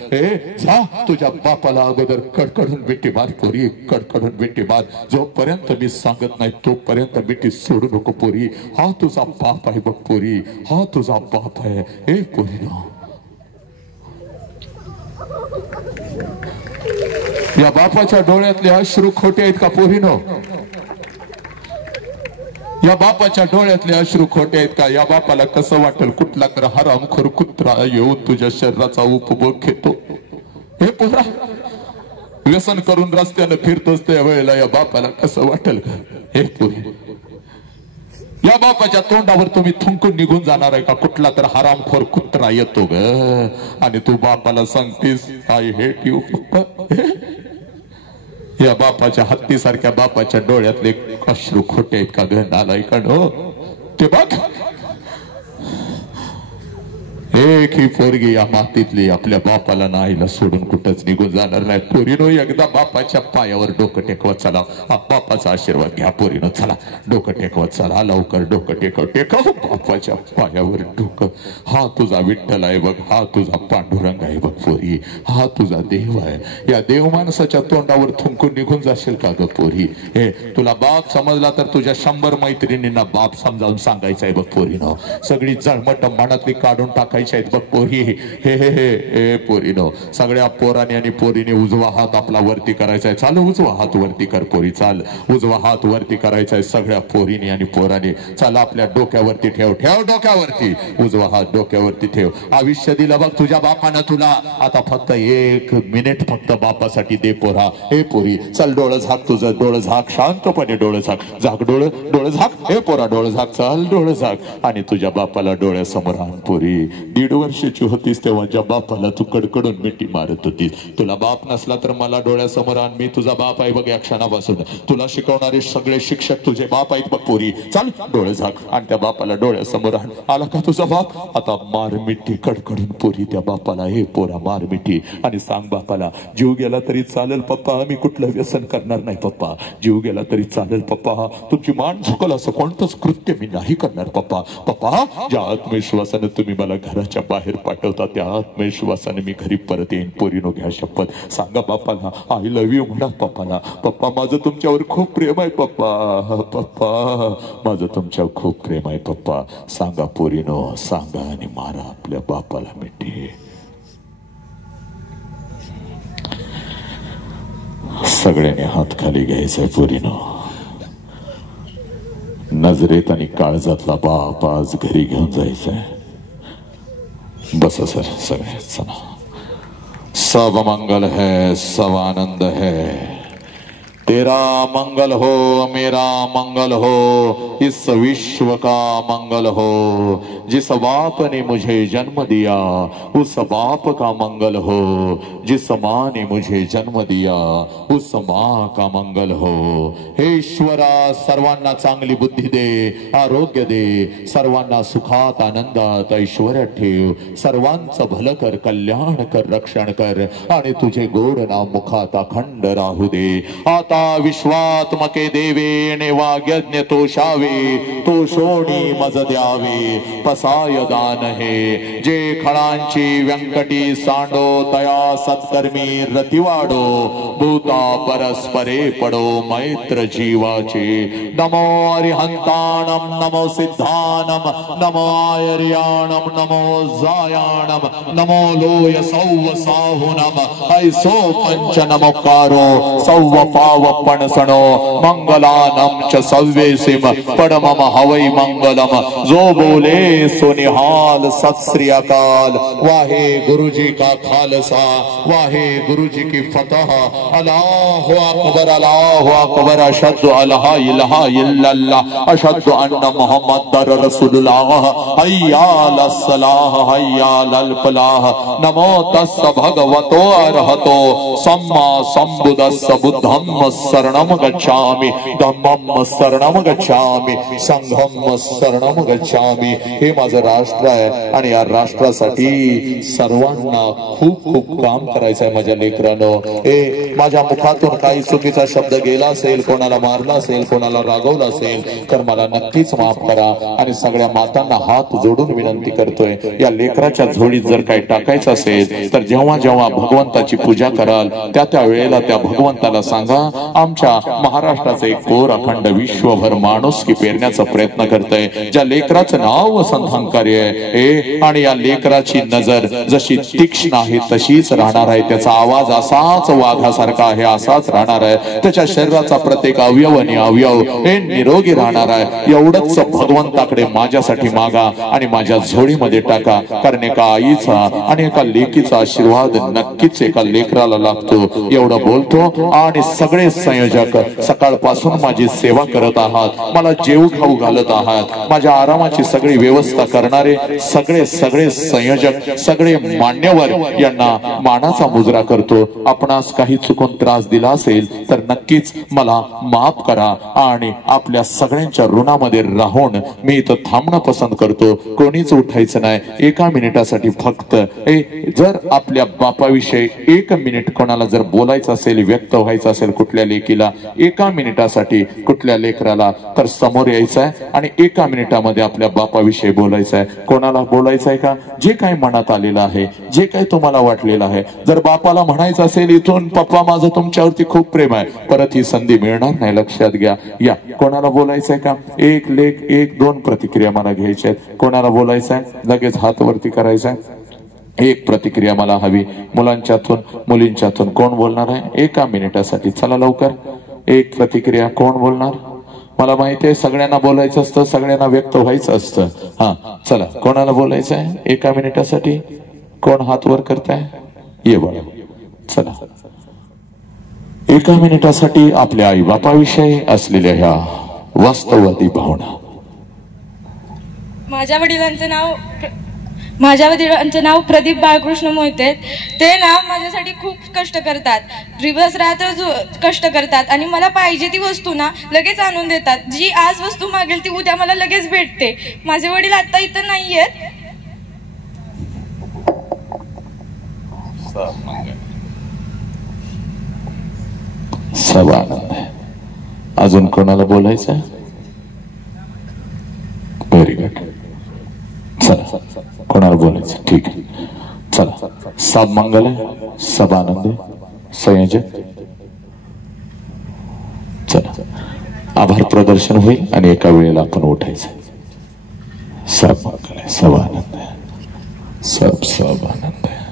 जा तुझ्या बापाला अगोदर कडकडून मिठी मार पोरी, कडकडून मिठी मार. जोपर्यंत मी सांगत नाही तोपर्यंत मिठी सोडू नको पोरी. हा तुझा बाप आहे बघ पोरी, हा तुझा बाप आहे. ए पोरी, या बापाच्या डोळ्यातले अश्रू खोटे आहेत का पोरीनो? या बापाच्या डोळ्यातले अश्रू खोटे आहेत का? या बापाला कसं वाटेल कुठला तर हरामखोर कुत्रा येऊन तुझ्या शरीराचा उपभोग घेतो? हे पोरा, व्यसन करून रस्त्यानं फिरतोस त्या वेळेला या बापाला कसं वाटेल का? हे पोरी, या बापाच्या तोंडावर तुम्ही थुंकून निघून जाणार आहे का? कुठला तर हरामखोर कुत्रा येतो ग आणि तू बापाला सांगतीस आय हेट यू. या बापाच्या हत्तीसारख्या बापाच्या डोळ्यातले अश्रू खोटे आहेत का ग नालायकांनो? ते बघ, एक ही पोरगी या मातीतली आपल्या बापाला नाहीला सोडून कुठंच निघून जाणार नाही. पोरीनो, एकदा बापाच्या पायावर डोकं टेकवत चला. बापाचा आशीर्वाद घ्या पोरीनो. चला डोकं टेकवत चला, लवकर डोकं टेकव बापाच्या पायावर डोकं. हा तुझा विठ्ठल आहे बघ, हा तुझा पांडुरंग आहे बघ पोरी, हा तुझा देव आहे. या देव माणसाच्या तोंडावर थुंकून निघून जाशील का ग पोरी? हे तुला बाप समजला तर तुझ्या 100 मैत्रिणींना बाप समजावून सांगायचं आहे बघ पोरीनो. सगळी जळमट मनातली काढून टाकायची आहेत बघ पोरी. हे हे हे पोरीनो, सगळ्या पोराने आणि पोरीने उजवा हात आपला वरती करायचा आहे. चाल उजवा हात वरती कर पोरी, चाल उजवा हात वरती करायचा आहे सगळ्या पोरीने आणि पोराने. चाल आपल्या डोक्यावरती ठेव, ठेव डोक्यावरती उजवा हात, डोक्यावरती ठेव. आयुष्य दिलं बघ तुझ्या बापानं तुला, आता फक्त 1 मिनिट फक्त बापासाठी दे पोरा. हे पोरी, चल डोळं झाक, तुझं डोळं झाक, शांतपणे डोळं झाक, झाक डोळं झाक. हे पोरा डोळं झाक, चल डोळं झाक आणि तुझ्या बापाला डोळ्यासमोर आण पोरी. 1.5 वर्षाची होतीस तेव्हा ज्या बापाला तू कडकडून मिठी मारत होतीस, तुला बाप नसला तर मला डोळ्यासमोर आण. मी तुझा बाप आहे बघ या क्षणापासून. तुला शिकवणारे सगळे शिक्षक तुझे बाप आहेत बघ पोरी. चल डोळे झाक आणि त्या बापाला डोळ्यासमोर आण. आला का तुझा बाप? आता मार मिठी कडकडून पोरी त्या बापाला. हे पोरा मार मिठी आणि सांग बापाला, जीव गेला तरी चालेल पप्पा, मी कुठलं व्यसन करणार नाही पप्पा. जीव गेला तरी चालेल पप्पा, तुमची मान झुकल असं कोणतंच कृत्य मी नाही करणार पप्पा. पप्पा, ज्या आत्मविश्वासाने तुम्ही मला घरात घराच्या बाहेर पाठवता त्या आत्मविश्वासाने मी घरी परत येईन. पोरीनो घ्या शपथ. सांगा बापाला आय लव्ह यू म्हणा पप्पाला. पप्पा माझं तुमच्यावर खूप प्रेम आहे पप्पा. पप्पा माझं तुमच्यावर खूप प्रेम आहे पप्पा. सांगा पोरीनो सांगा आणि मारा आपल्या बापाला मिठी. सगळ्यांनी हात खाली घ्यायचंय पोरीनो. नजरेत आणि काळजातला बाप आज घरी घेऊन जायचंय. बस सर सगळे चला. सब मंगल है सब आनंद है. तेरा मंगल हो मेरा मंगल हो इस विश्व का मंगल हो. जिस बाप ने मुझे जन्म दिया उस बाप का मंगल हो. जिस माँ ने मुझे जन्म दिया उस माँ का मंगल हो. हे ईश्वरा सर्वांना चांगली बुद्धी दे, आरोग्य दे, सर्वांना सुखात आनंदात ऐश्वर्यात ठेव. सर्वांचं भलं कर, कल्याण कर, रक्षण कर आणि तुझे गोड नाम मुखात अखंड राहू दे. आता विश्वात्मके देवेने वाग्यज्ञ तोषावे, तोषोणी मज द्यावे. पसाय दान हे जे खळांची व्यंकटी सांडो, तया सत्कर्मी रतिवाडो. भूता परस्परे पडो मैत्र जीवाचे. नमो अरिहंताणम नमो सिद्धानम नमो आयर्याणम नमो जायाणम नमो लोय सौव साहुनम. ऐसो पंच नमोकारो सौव पाव पणसणो. मंगलानम च सव्येसिम पडमम हवै मंगलम. जो बोले सो निहाल. सत श्री अकाल. वाहे गुरुजी का खालसा, वाहे गुरुजी की फतह. अल्लाहु अकबर अल्लाहु अकबर. अशहदु अल्ला इलाहा इल्लल्लाह अशहदु अन्ना मुहम्मदर रसूलुल्लाह. हय्या अलस सलाह हय्या अलल फलाह. नमो तस्स भगवतो अरहतो सम्मा संबुद्धस्स. बुद्धम शरणम गच्छामि, धम्मम शरणम गच्छामि, संघम शरणम गच्छामि. हे माझं राष्ट्र आहे आणि या राष्ट्रासाठी सर्वांना खूप खूप काम करायचं आहे माझ्या लेकरांनो. माझ्या मुखातून काही चुकीचा शब्द गेला असेल, कोणाला मारला असेल, कोणाला रागवलं असेल तर मला नक्कीच माफ करा. आणि सगळ्या मातांना हात जोडून विनंती करतोय, या लेकराच्या झोळीत जर काही टाकायचं असेल तर जेव्हा जेव्हा भगवंताची पूजा कराल त्या त्या वेळेला त्या भगवंताला सांगा आमच्या महाराष्ट्राचे एक कोर अखंड विश्वभर माणूस की पेरण्याचा प्रयत्न करतोय. ज्या लेकराचं नाव संधानकारी आहे आणि या लेकराची नजर जशी तीक्ष्ण आहे तशीच राहणार आहे. त्याचा आवाज असाच वाघासारखा आहे, असाच राहणार आहे. त्याच्या शरीराचा प्रत्येक अवयव आणि अवयव हे निरोगी राहणार आहे. एवढंच भगवंताकडे माझ्यासाठी मागा आणि माझ्या झोळीमध्ये टाका. कारण एका आईचा आणि एका लेकीचा आशीर्वाद नक्कीच एका लेकराला लागतो. एवढं बोलतो आणि सगळे संयोजक सकाळपासून माझी सेवा करत आहात, मला जेवू खाऊ घालत आहात, माझ्या आरामाची सगळी व्यवस्था करणारे सगळे सगळे संयोजक, सगळे मान्यवर यांना मानाचा मुजरा करतो. आपणास काही चुकून त्रास दिला असेल तर नक्कीच मला माफ करा आणि आपल्या सगळ्यांच्या ऋणामध्ये राहून मी इथं थांबणं पसंत करतो. कोणीच उठायचं नाही. एका मिनिटासाठी फक्त जर आपल्या बापाविषयी एक मिनिट कोणाला जर बोलायचं असेल, व्यक्त व्हायचं असेल कुठल्या लेकीला, एका मिनिटासाठी कुठल्या लेकराला तर समोर यायचं आहे आणि एका मिनिटामध्ये आपल्या बापाविषयी बोलायचं आहे. कोणाला बोलायचं आहे का? जे काही मनात आलेलं आहे, जे काही तुम्हाला वाटलेलं आहे. जर बापाला म्हणायचं असेल इथून पप्पा माझं तुमच्यावरती खूप प्रेम आहे, परत ही संधी मिळणार नाही, लक्षात घ्या. या कोणाला बोलायचंय का? एक लेख एक दोन प्रतिक्रिया मला घ्यायच्या आहेत. कोणाला बोलायचं आहे लगेच हात वरती करायचा आहे. एक प्रतिक्रिया मला हवी. मुलांच्यातून मुलींच्यातून कोण बोलणार आहे एका मिनिटासाठी? चला लवकर. एक प्रतिक्रिया कोण बोलणार? मला माहिती आहे सगळ्यांना बोलायचं असतं, सगळ्यांना व्यक्त व्हायचं असतं. हा चला, कोणाला बोलायचं आहे एका मिनिटासाठी? कोण हात वर करताय? ये बघा. चला, एका मिनिटासाठी आपल्या आई बापाविषयी असलेल्या ह्या वास्तववादी भावना. माझ्या वडिलांचं नाव प्रदीप बाळकृष्ण मोहिते. ते ना माझ्यासाठी खूप कष्ट करतात, दिवस रात्र कष्ट करतात आणि मला पाहिजे ती वस्तू ना लगेच आणून देतात. जी आज वस्तू मागेल ती उद्या मला लगेच भेटते. माझे वडील आता इथं नाहीयेत. अजून कोणाला बोलायचं? Very good. चला, कोणाला बोलायचं? सब मंगल आहे, सब आनंद आहे. संयोजक चला आभार प्रदर्शन होईल आणि एका वेळेला आपण उठायचं. सब मंगल आहे, सब आनंद आहे, सब आनंद आहे.